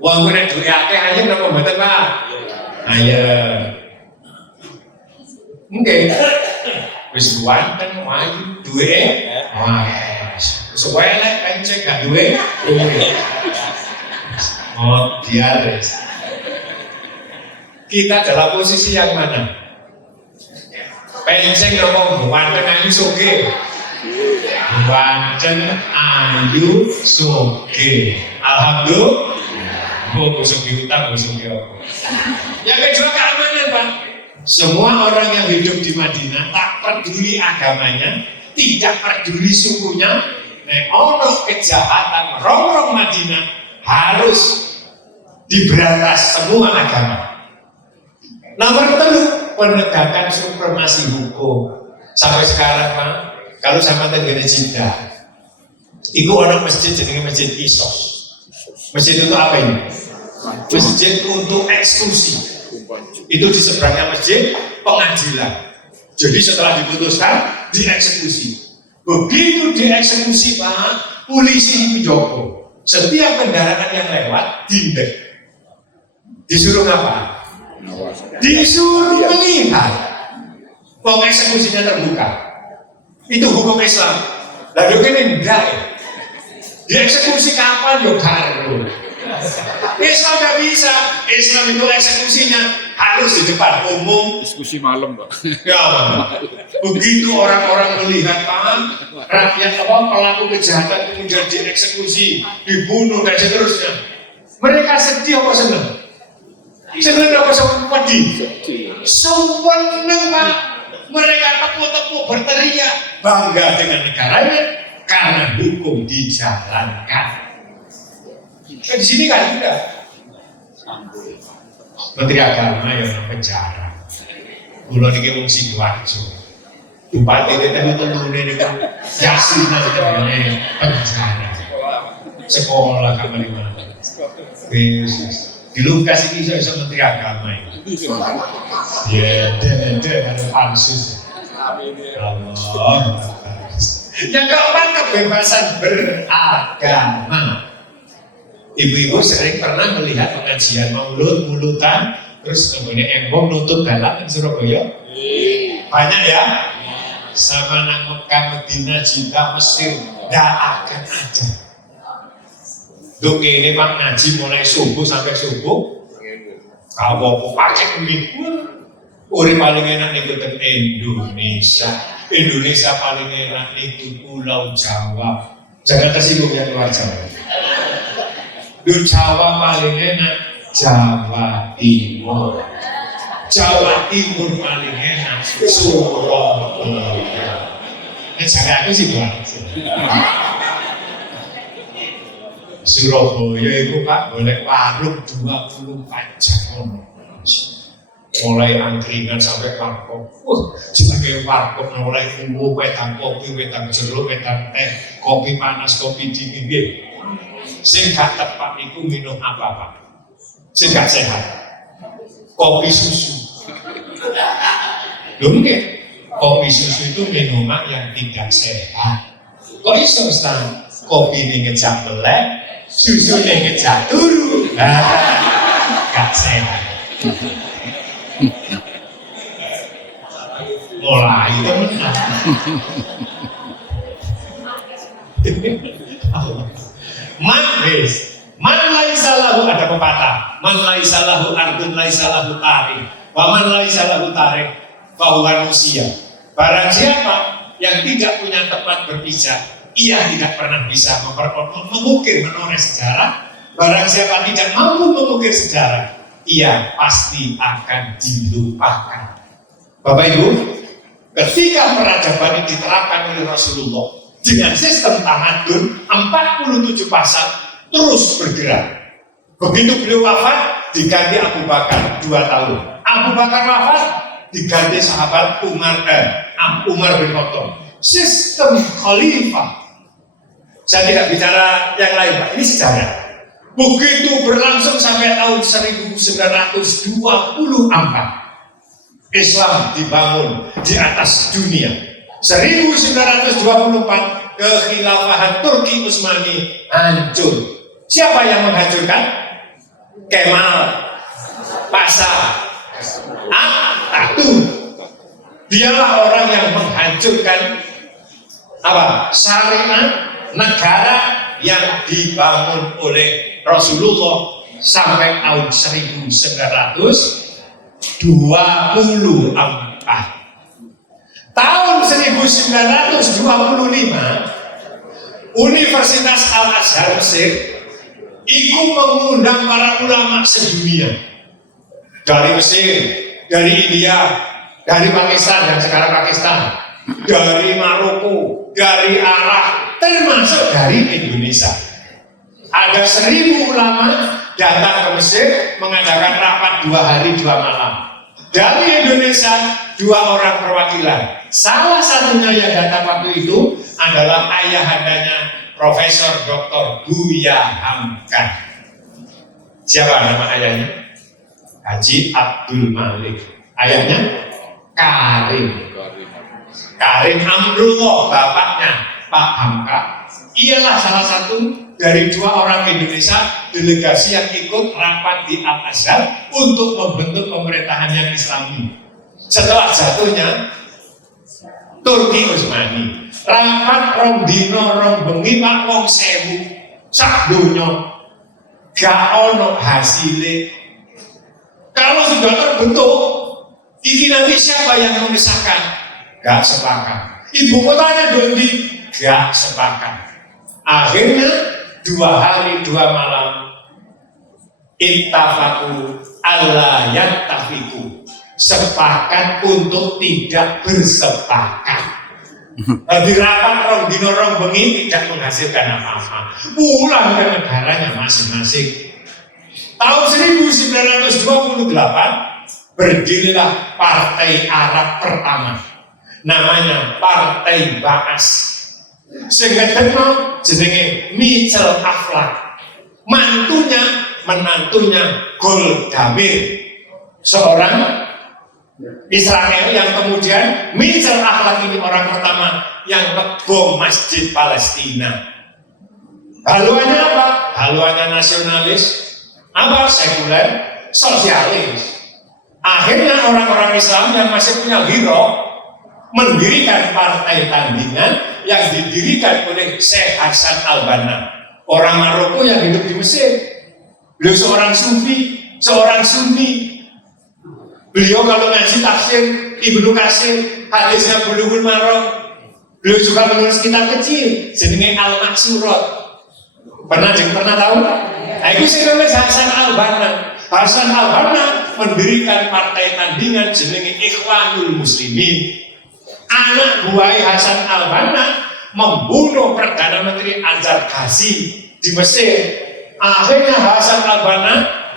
Wong nek duwe akeh ayo napa mboten, Pak? Ayo. Nggih. Wis wonten wae duwe. Wah. Wis wae lek pencet gak duwe. Oh, diares. Kita dalam posisi yang mana? Penceng ngomong wonten ayu soge. Wonten ayu soge. Alhamdulillah. Oh, soge utang, soge apa? Yang kedua keamanan, Pak. Semua orang yang hidup di Madinah tak peduli agamanya, tidak peduli sukunya. Nek ono kejahatan rongrong Madinah harus diberantas semua agama. Nomor 3, penegakan supremasi hukum. Sampai sekarang, Pak, kalau sama tenggene Jeddah, itu orang masjid jenenge Masjid Qisas. Masjid itu apa ini? Masjid untuk eksekusi. Itu di seberangnya masjid pengadilan. Jadi setelah diputuskan, dieksekusi. Begitu dieksekusi, Pak, polisi itu jogo. Setiap kendaraan yang lewat dindek. Disuruh apa? Disuruh melihat. Pengeksekusinya terbuka. Itu hukum Islam. Lalu ini enggak ya? Dieksekusi kapan? Yo karo. Islam nggak bisa. Islam itu eksekusinya harus di depan umum. Diskusi malam, Pak. Ya, begitu orang-orang melihat, Pak, rakyat pelaku kejahatan kemudian dieksekusi, dibunuh dan seterusnya. Mereka sedih apa senang? Senang apa sedih? Senang, Pak. Mereka tepuk-tepuk berteriak bangga dengan negaranya karena hukum dijalankan. Di sini kan tidak. Menteri Agama yang penjara. Kulo niki wong Sidoarjo. Bupati itu telune niku yasinan ini penjara. Sekolah kamar di mana? Yesus. Di Lukas ini iso Menteri Agama ini. Ya, dan ada pansus. Allah. Yang keempat, kebebasan beragama. Ibu-ibu sering pernah melihat pengajian mulut-mulutan, terus kemudian embong nutut dalam di Surabaya. Banyak ya? Sama nang Mekah, Medina, Jeddah, Mesir, tidak akan ada. Duk ini Pak ngaji mulai subuh sampai subuh. Kalau pakai minggu, uri paling enak nih Indonesia. Indonesia paling enak itu Pulau Jawa. Jangan tersinggung yang luar Jawa. Di Jawa paling enak Jawa Timur. Jawa Timur paling enak Surabaya. Cari aku sih Pak. Surabaya itu Pak boleh warung 24 jam. Mulai angkringan sampai warkop. Sebagai warkop mulai kubu, wedang kopi, wedang jeruk, wedang teh, kopi panas, kopi dingin. Sing gak tepat itu minum apa Pak? Sing gak sehat. Kopi susu. Mungkin kopi susu itu minuman yang tidak sehat. Kok iso Ustaz? Kopi ini ngejak melek, susu ini ngejak turu. Gak sehat. Mulai itu menang. Man laisalahu ada pepatah. Man laisalahu ardun laisalahu tarik. Wa man laisalahu tarik fahuwa manusia. Barang siapa yang tidak punya tempat berpijak, ia tidak pernah bisa mengukir menoreh sejarah. Barang siapa tidak mampu mengukir sejarah, ia pasti akan dilupakan. Bapak Ibu, ketika peradaban ini diterapkan oleh Rasulullah dengan sistem tamadun 47 pasal terus bergerak. Begitu beliau wafat, diganti Abu Bakar 2 tahun. Abu Bakar wafat, diganti sahabat Umar bin Khattab. Sistem khalifah. Saya tidak bicara yang lain, Pak. Ini sejarah. Begitu berlangsung sampai tahun 1924, Islam dibangun di atas dunia. 1924, kekhilafahan Turki Utsmani hancur. Siapa yang menghancurkan? Kemal Pasha Atatürk. Dialah orang yang menghancurkan apa? Syariat negara yang dibangun oleh Rasulullah sampai tahun 1924. Tahun 1925 Universitas Al-Azhar Mesir ikut mengundang para ulama sedunia dari Mesir, dari India, dari Pakistan yang sekarang Pakistan, dari Maroko, dari Arab, termasuk dari Indonesia. Ada 1000 ulama datang ke Mesir mengadakan rapat 2 hari 2 malam. Dari Indonesia 2 orang perwakilan. Salah satunya yang datang waktu itu adalah ayahandanya Profesor Dr. Buya Hamka. Siapa nama ayahnya? Haji Abdul Malik. Ayahnya Karim Amrullah, bapaknya Pak Hamka. Ialah salah satu dari 2 orang Indonesia delegasi yang ikut rapat di Al-Azhar untuk membentuk pemerintahan yang Islami. Setelah jatuhnya Turki Utsmani, rapat rong dino rong bengi Pak wong 1000 sak donya gak ono hasile. Kalau sudah terbentuk, iki nanti siapa yang memisahkan? Gak sepakat. Ibu kotanya Dondi gak sepakat. Akhirnya 2 hari 2 malam ittafaku alla yattafiku, sepakat untuk tidak bersepakat. Di rapat rong dino rong bengi tidak menghasilkan apa-apa. Pulang ke negaranya masing-masing. Tahun 1928 berdirilah Partai Arab pertama, namanya Partai Ba'as. Sehingga jenenge Michel Aflaq, menantunya Golda Meir, seorang Israel yang kemudian Michel Aflaq ini orang pertama yang ngebom masjid Palestina. Haluannya apa? Haluannya nasionalis, apa? Sekuler, sosialis. Akhirnya orang-orang Islam yang masih punya hero mendirikan partai tandingan yang didirikan oleh Syekh Hasan Al-Banna, orang Maroko yang hidup di Mesir. Beliau seorang sufi, seorang sunni. Beliau kalau ngaji tafsir Ibnu Katsir, hadisnya Bulughul Maram. Beliau juga menulis kitab kecil jenenge Al-Maksurat. Pernah tahu? Nah, itu sih namanya Hasan Al-Banna. Hasan Al-Banna mendirikan partai tandingan jenenge Ikhwanul Muslimin. anak buah Hasan al-Banna membunuh Perdana Menteri Anwar Ghazi di Mesir. Akhirnya Hasan al-Banna,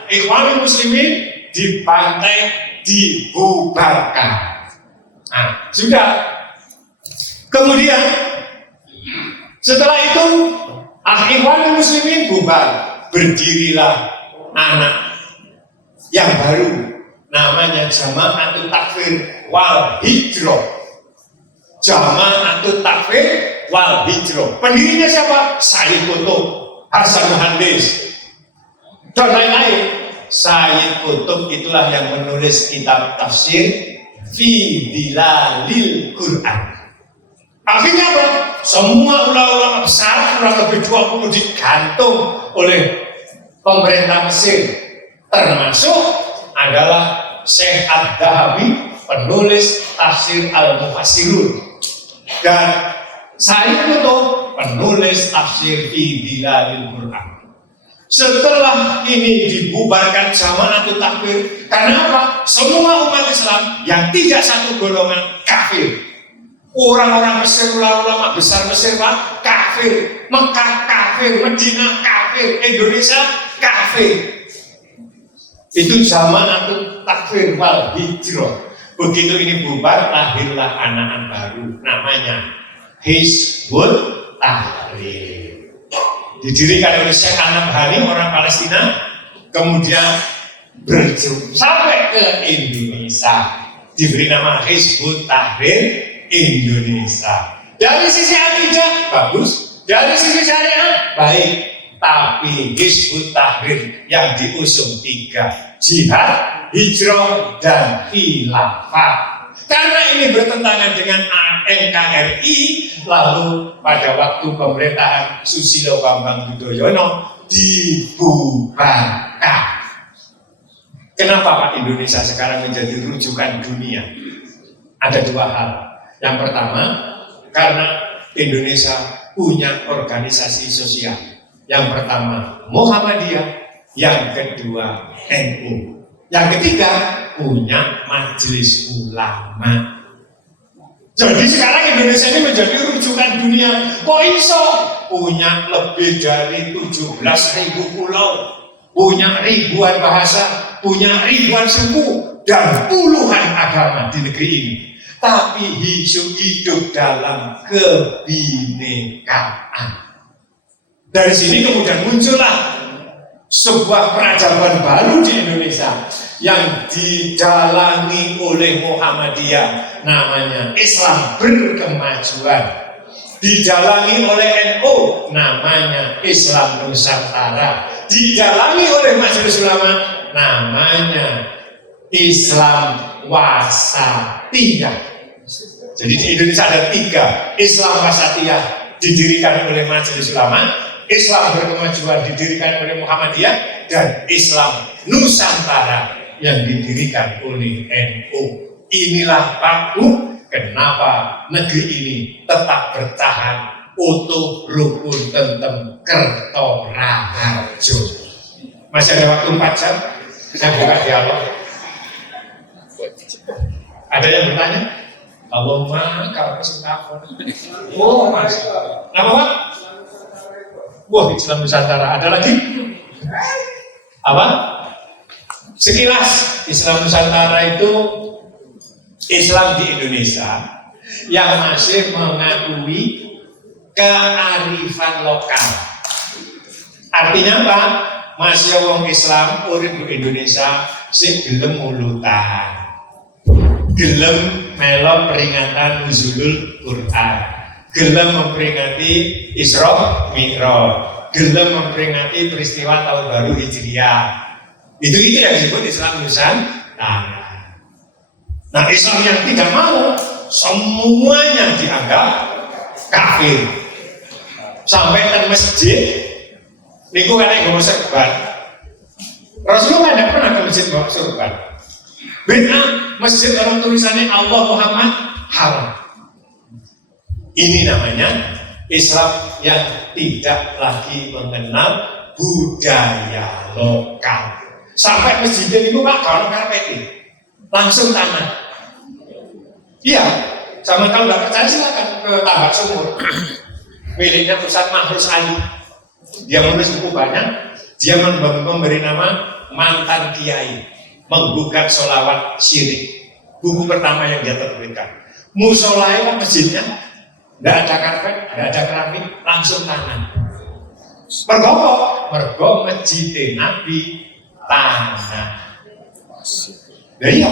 Ikhwanul Muslimin, dibantai, dibubarkan. Nah, sudah. Kemudian setelah itu Ikhwanul Muslimin bubar, berdirilah anak yang baru, namanya Jama'atul Takfir wal Hijrah. Jama'atul Takfir wal Hijrah. Pendirinya siapa? Sayyid Qutb, Hasan Muhandis, dan lain-lain. Sayyid Qutb itulah yang menulis kitab tafsir Fi Dilalil Quran. Akhirnya apa? Semua ulama-ulama besar, kurang lebih 20, digantung oleh pemerintah Mesir, termasuk adalah Syekh Ad-Dahabi, penulis tafsir Al-Mufassirun, dan Sayyid Qutb, penulis tafsir Fi Dilalil Quran. Setelah ini dibubarkan Jama'atul Takfir, karena apa? Semua umat Islam yang tidak satu golongan kafir. Orang-orang Mesir, ulama besar Mesir, Pak, kafir. Mekah kafir, Madinah kafir, Indonesia kafir. Itu Jama'atul Takfir wal Hijrah. Begitu ini bubar, lahirlah anak baru, namanya Hizbut Tahrir. Didirikan oleh Syekh An-Nabhani, orang Palestina, kemudian berjumpa sampai ke Indonesia, diberi nama Hizbut Tahrir Indonesia. Dari sisi akidah bagus, dari sisi syariah baik, tapi Hizbut Tahrir yang diusung 3, jihad, hijrah, dan khilafah. Karena ini bertentangan dengan NKRI, lalu pada waktu pemerintahan Susilo Bambang Yudhoyono dibubarkan. Kenapa Pak Indonesia sekarang menjadi rujukan dunia? Ada 2 hal. Yang pertama, karena Indonesia punya organisasi sosial. Yang pertama Muhammadiyah, yang kedua NU, yang ketiga punya majelis ulama. Jadi sekarang Indonesia ini menjadi rujukan dunia. Kok iso? Punya lebih dari 17.000 pulau, punya ribuan bahasa, punya ribuan suku, dan puluhan agama di negeri ini. Tapi hidup dalam kebinekaan. Dari sini kemudian muncullah sebuah peradaban baru di Indonesia yang didalangi oleh Muhammadiyah, namanya Islam berkemajuan. Didalangi oleh NU, namanya Islam Nusantara. Didalangi oleh Majelis Ulama, namanya Islam Wasatiyah. Jadi di Indonesia ada 3 Islam Wasatiyah, didirikan oleh Majelis Ulama, Islam berkemajuan didirikan oleh Muhammadiyah, dan Islam Nusantara yang didirikan oleh NU. Inilah Paku kenapa negeri ini tetap bertahan utuh, rukun, tentem, Kerto Raharjo. Masih ada waktu 4 jam, saya buka dialog. Ada yang bertanya? Allahumma kalau kesempatan. Oh, Mas. Apa Pak? Wah, Islam Nusantara. Ada lagi? Apa? Sekilas Islam Nusantara itu Islam di Indonesia yang masih mengakui kearifan lokal. Artinya apa? Masih wong Islam urip di Indonesia sing gelem mulutan, gelem melo peringatan nuzulul Quran, gelem memperingati Isra Mi'raj, gelem memperingati peristiwa tahun baru Hijriah. Itu yang disebut Islam Nusantara. Nah, Islam yang tidak mau, semuanya dianggap kafir. Sampai ke masjid, niku kan yang ngomong serban. Rasulullah tidak pernah ke masjid bawa serban. Beda masjid orang tulisannya Allah Muhammad haram. Ini namanya Islam yang tidak lagi mengenal budaya lokal. Sampai masjid itu Pak, kalau karpet langsung tanah. Iya, Sama kalau nggak percaya silakan ke Tambak Sumur. Miliknya Ustaz Mahrus Ali. Dia menulis buku banyak. Dia memberi nama Mantan Kiai, menggugat sholawat syirik. Buku pertama yang dia terbitkan. Musolanya masjidnya nggak ada karpet, nggak ada keramik, langsung tanah. Mergo masjid Nabi tanah. Ya iya.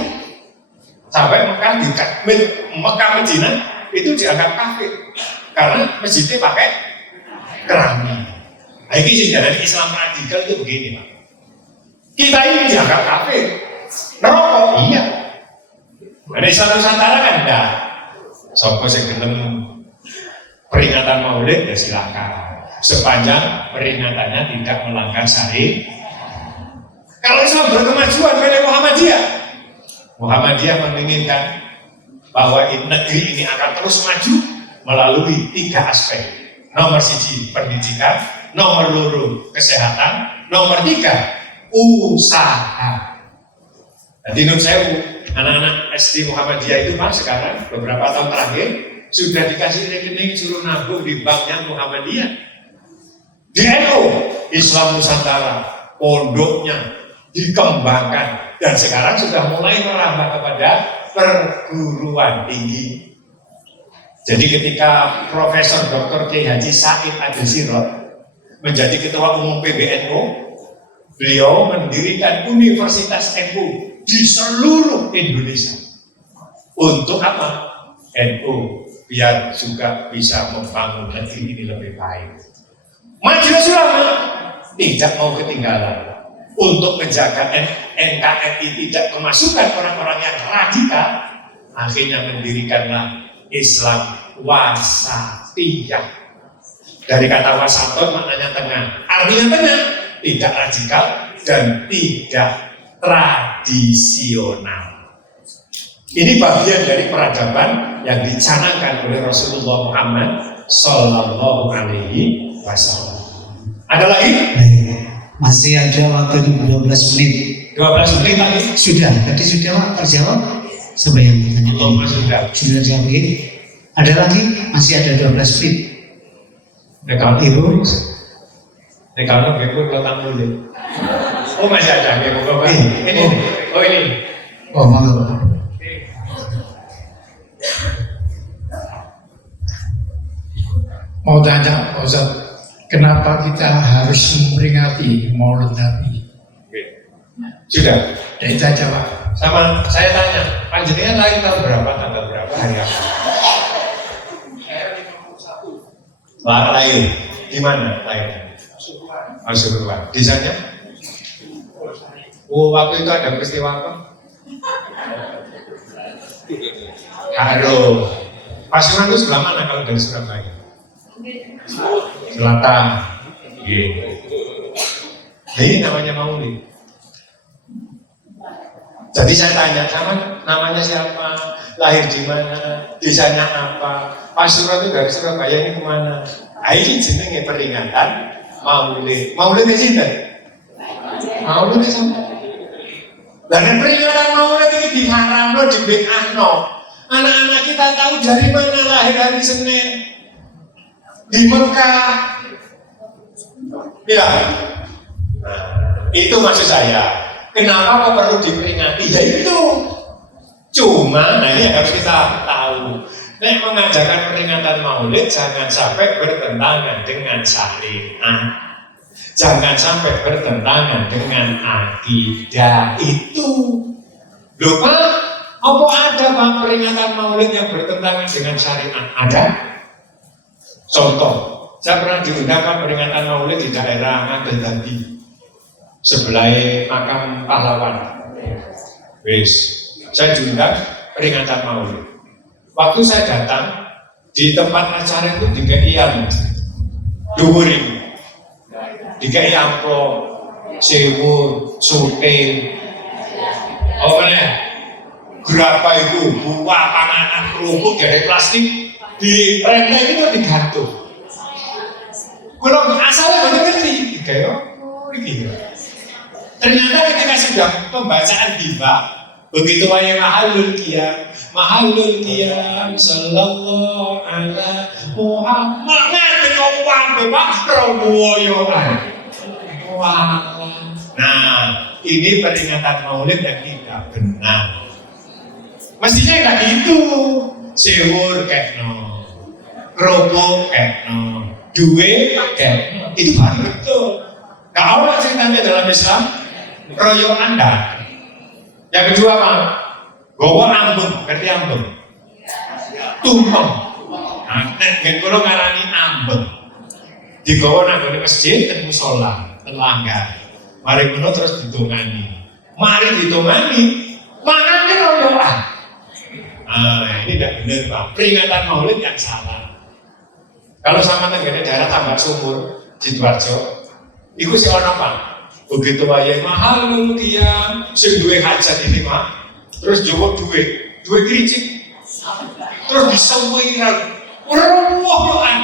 Sampai Mekah Madinah itu dianggap kafir karena masjidnya pakai keramik. Nah, ini sih dari Islam radikal itu begini, Pak. Kita ini dianggap kafir. Neraka iya. Ada Islam Nusantara kan enggak. Sopo sing gelem peringatan Maulid ya silakan. Sepanjang peringatannya tidak melanggar syariat. Kalau Islam berkemajuan pada Muhammadiyah menginginkan bahwa negeri ini akan terus maju melalui 3 aspek. Nomor 1 pendidikan, nomor 2 kesehatan, nomor 3 usaha. Jadi menurut saya anak-anak SD Muhammadiyah itu Pak sekarang beberapa tahun terakhir sudah dikasih rekening suruh nabung di banknya Muhammadiyah. Di NU Islam Nusantara pondoknya dikembangkan dan sekarang sudah mulai merambah kepada perguruan tinggi. Jadi ketika Profesor Dr. Kiai Haji Said Adil Sirot menjadi Ketua Umum PBNU, beliau mendirikan Universitas NU di seluruh Indonesia. Untuk apa? NU biar juga bisa membangun negeri ini lebih baik. Majelis Ulama tidak mau ketinggalan untuk menjaga NKRI tidak memasukkan orang-orang yang radikal. Akhirnya mendirikanlah Islam wasatiyah. Dari kata wasaton maknanya tengah. Artinya tengah, tidak radikal dan tidak tradisional. Ini bagian dari peradaban yang dicanangkan oleh Rasulullah Muhammad Sallallahu Alaihi Wasallam. Ada lagi? Masih ada waktu 12 menit. 12 menit tadi Sudah, tadi sudah Pak terjawab. Sebayang pertanyaan. belum sudah. Sudah jawab ini. Ada lagi? Masih ada 12 menit. Kalau Ibu, kalau datang dulu. Oh masih ada ya Bapak. Ini. Oh ini. oh monggo Pak. Mau tanya Pak Ustaz, kenapa kita harus memperingati Maulid Nabi? Sudah. Ya itu aja Pak. Sama saya tanya, panjenengan lahir tahun berapa, tanggal berapa, hari apa? Lahir di mana lahirnya? Pasuruan. Desanya? Oh, waktu itu ada peristiwa apa? Halo. Pasuruan itu sebelah mana kalau dari Surabaya? Selatan. Iya. Ini namanya Maulid. Jadi saya tanya, namanya siapa, lahir di mana, desanya apa, Pasuruan itu dari Surabaya ini kemana? Nah, ini jenenge peringatan Maulid. Maulid di sini. Maulid di sana. Dan peringatan Maulid ini diharamno, dibid'ahno. Anak-anak kita tahu dari mana lahir hari Senin di Mekah. Ya, nah, itu maksud saya. Kenapa kok perlu diperingati? Ya itu. Cuma, nah ini harus kita tahu. Nek mengajarkan peringatan Maulid jangan sampai bertentangan dengan syariat. Jangan sampai bertentangan dengan akidah itu. Lupa, apa ada Pak peringatan Maulid yang bertentangan dengan syariat? Ada? Contoh, saya pernah diundang peringatan Maulid di daerah Ngagel sebelah makam pahlawan. Wis, saya diundang peringatan Maulid. Waktu saya datang di tempat acara itu dikeian dhuwurin, dikei amplop, sewur, syuting, berapa itu buah panganan kerupuk dari plastik di renteng itu digantung. Kalau asalnya benar ngerti, kayak gitu. Ternyata ketika sudah pembacaan tiba, begitu wayang mahalul kia Mahalul qiyam sallallahu ala Muhammad. Nanti ngomong bebas roboyoan. Nah, ini peringatan maulid yang tidak benar. Mestinya nggak gitu. Sewur kekno, robo kekno, duwe kekno. Itu baru betul. Kalau ceritanya dalam Islam, royoan dah. Yang kedua apa? Gowo ambung, ngerti ambung? Tumpeng. Nah, nek kulo ngarani ambung. Digawa nang ngene masjid ten musala, telangga. Mari ngono terus ditungani. Mari ditungani, manane royoan. Ini tidak benar Pak. Peringatan maulid yang salah. Kalau sama negara daerah tambah sumur, Sidoarjo, itu si orang Pak. Begitu wayahe mahal dia sing duwe hajat ini Pak. Terus jawab duit kricik. Terus bisa viral. Royoan.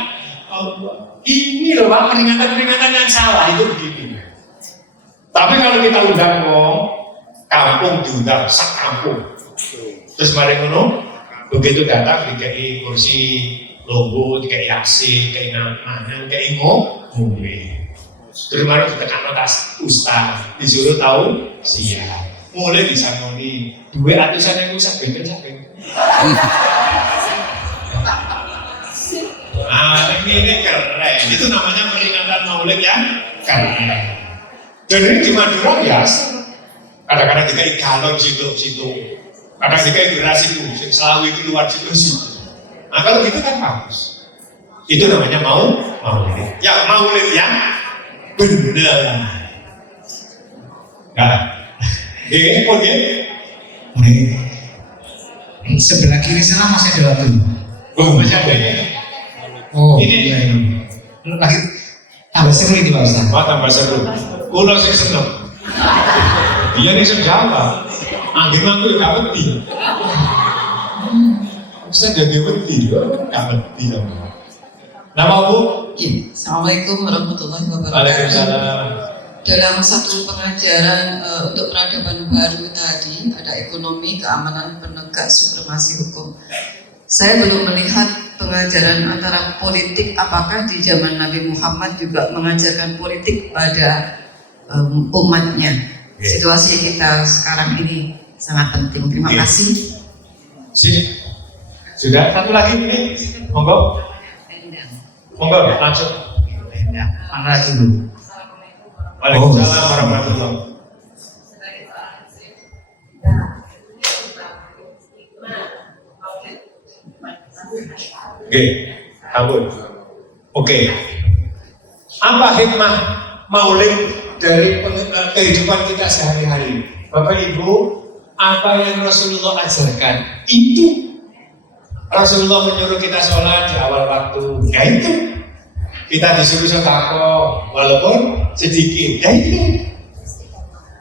Ini loh Pak, peringatan yang salah itu begini. Tapi kalau kita undang wong kampung diundang sak kampung. Terus mari ngono, begitu datang dikai kursi logo, dikai aksi, dikai nama, dikai ngombe. Terus mari ditekan atas ustaz, disuruh tahu siap. Mulai disangoni, 200.000 sak benten. Ini keren. Itu namanya peringatan maulid yang keren. Dan ini di Madura biasa. Kadang-kadang dikai galon situ. Kadang dikai beras itu, selawi itu luar situ. Nah kalau gitu kan bagus. Itu namanya maulid. Ya maulid yang benar. Nah, ini pun ya. Sebelah kiri sana masih ada waktu. Oh, masih ada ya. Oh, ini. Lagi tambah seru ini Pak Ustaz. Wah tambah seru. Kulo sing seneng. Dia nih sing Jawa. Angin aku gak wedi. Bisa jadi wedi juga, gak wedi dong. Nama Bu? Ya, Assalamualaikum warahmatullahi wabarakatuh. Waalaikumsalam. Dalam satu pengajaran untuk peradaban baru tadi, ada ekonomi, keamanan, penegak supremasi hukum. Saya belum melihat pengajaran antara politik, apakah di zaman Nabi Muhammad juga mengajarkan politik pada umatnya. Situasi kita sekarang ini sangat penting. Terima kasih. Sini. Sudah satu lagi ini. Monggo. Langsung. Mana lagi dulu? Waalaikumsalam warahmatullahi wabarakatuh. Oke, ampun. Oke. Apa hikmah maulid dari kehidupan kita sehari-hari? Bapak Ibu, apa yang Rasulullah ajarkan itu. Rasulullah menyuruh kita sholat di awal waktu, ya itu. Kita disuruh sedekah walaupun sedikit, ya itu.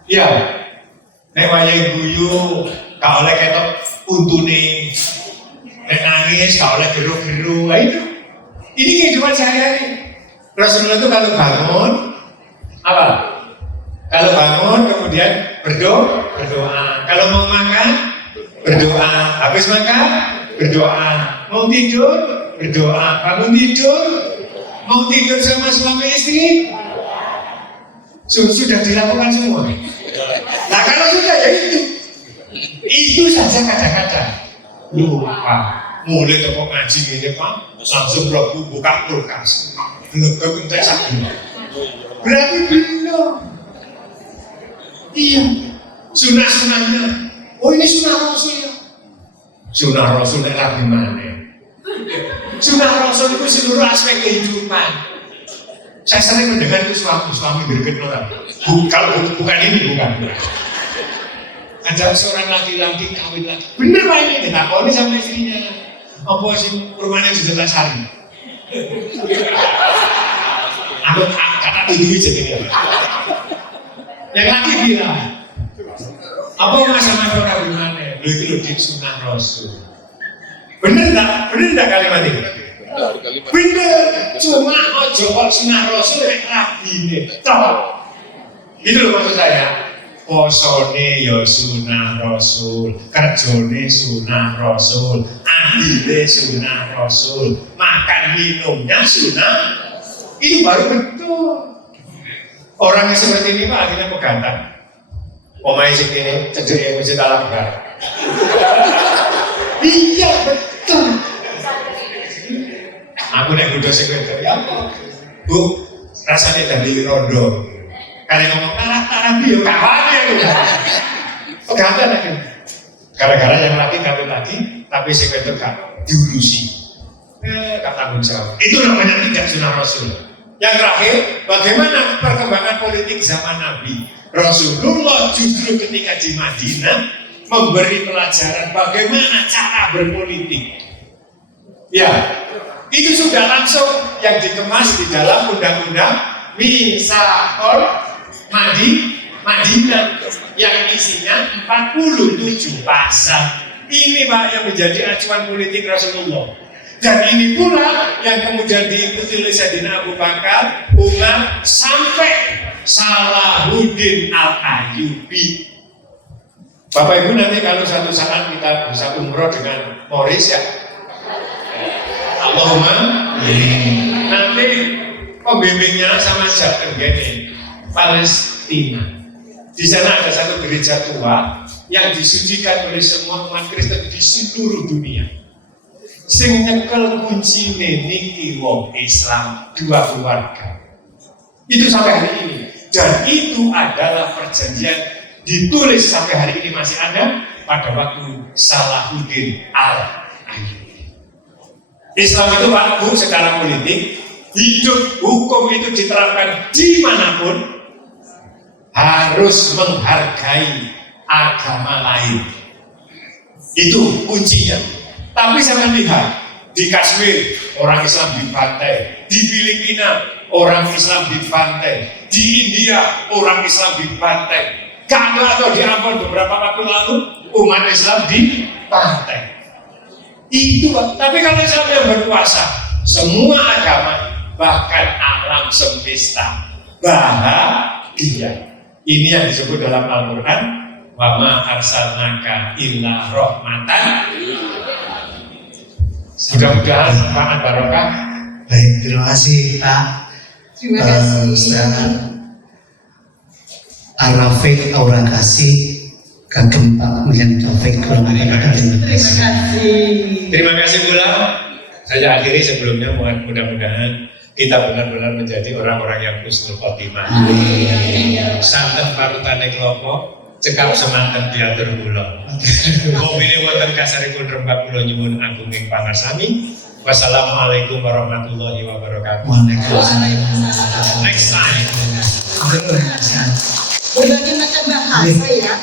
Ya, nek wayahe guyu, gak oleh ketok untune. Nek nangis, gak oleh geru-geru, ya itu. Ini kehidupan sehari-hari. Rasulullah itu kalau bangun, apa? Kalau bangun kemudian berdoa. Kalau mau makan, berdoa. Habis makan, berdoa. Mau tidur, berdoa. Bangun tidur, mau tidur sama suami istri, sudah dilakukan semua. Nah kalau sudah ya itu saja kadang-kadang lupa. Mulai toko ngaji ini Pak, langsung buka kulkas. Belum entek sakit. Berarti belum. Iya. Sunah-sunahnya. Oh ini sunah Rasul ya. Sunah Rasul adalah gimana? Sunah Rasul itu seluruh aspek kehidupan. Saya sering mendengar itu suami berget orang. Kalau bukan ini bukan. Ajak seorang laki-laki kawin lagi. Bener Pak ini ditakoni sama istrinya. Apa sih rumahnya di Jota Sari? Aku kata tujuh jadi. Yang lagi bilang, apa masa-masa orang gimana? Lu itu di sunah Rasul. Bener tak kalimat ini? Bener, cuma ojo kok sunah Rasul yang lagi nih. Itu loh maksud saya. posone ya sunah Rasul, kerjone sunah Rasul, adile sunah Rasul, makan minumnya sunah. Itu baru betul. Orang yang seperti ini Pak akhirnya pegantan. Omae sing kene cedek masjid Al-Akbar. Iya betul. Aku nek kudu sing wedok ya apa? Bu, rasane dari rondo. Kalian ngomong tarabi yo kawane aku. Pegantan aku. Gara-gara yang laki kawin lagi, tapi sing wedok gak diurusi. Gak tanggung jawab. Itu namanya tidak sunah Rasul. Yang terakhir, bagaimana perkembangan politik zaman Nabi? Rasulullah justru ketika di Madinah memberi pelajaran bagaimana cara berpolitik. Ya, itu sudah langsung yang dikemas di dalam undang-undang Misakol Madinah yang isinya 47 pasal. Ini Pak yang menjadi acuan politik Rasulullah. Dan ini pula yang kemudian diikuti oleh Sayyidina Abu Bakar, Umar, sampai Salahuddin Al-Ayyubi. Bapak Ibu nanti kalau suatu saat kita bisa umroh dengan Morris ya, Allahumma nanti pembimbingnya sama Jateng gini, Palestina. Di sana ada satu gereja tua yang disucikan oleh semua umat Kristen di seluruh dunia. Sing nyekel kuncine niki wong Islam, dua keluarga. Itu sampai hari ini. Dan itu adalah perjanjian ditulis sampai hari ini masih ada pada waktu Salahuddin Al-Ayyubi. Islam itu Pak Bu secara politik, hidup hukum itu diterapkan dimanapun harus menghargai agama lain. Itu kuncinya. Tapi jangan lihat, di Kashmir orang Islam dibantai, di Filipina orang Islam dibantai, di India orang Islam dibantai. Karena atau di Ambon beberapa waktu lalu umat Islam dibantai. Itu, tapi kalau Islam yang berkuasa, semua agama bahkan alam semesta bahagia. Ini yang disebut dalam Al-Quran, wa ma arsalnaka illa rahmatan. Mudah-mudahan manfaat barokah. Baik, terima kasih Pak. Terima kasih. Ustaz Ar-Rafiq Aura Kasih kagem Pak Milian Taufik. Terima kasih. Terima kasih pula. Saya akhiri sebelumnya mudah-mudahan kita benar-benar menjadi orang-orang yang husnul khotimah. Santen parutane klopo, cekap semanten diatur kula. Mobilnya wonten kasaripun rembak kula nyuwun agung ing pangarsami. Wassalamualaikum warahmatullahi wabarakatuh. Waalaikumsalam. Next time. Berbagai macam bahasa ya.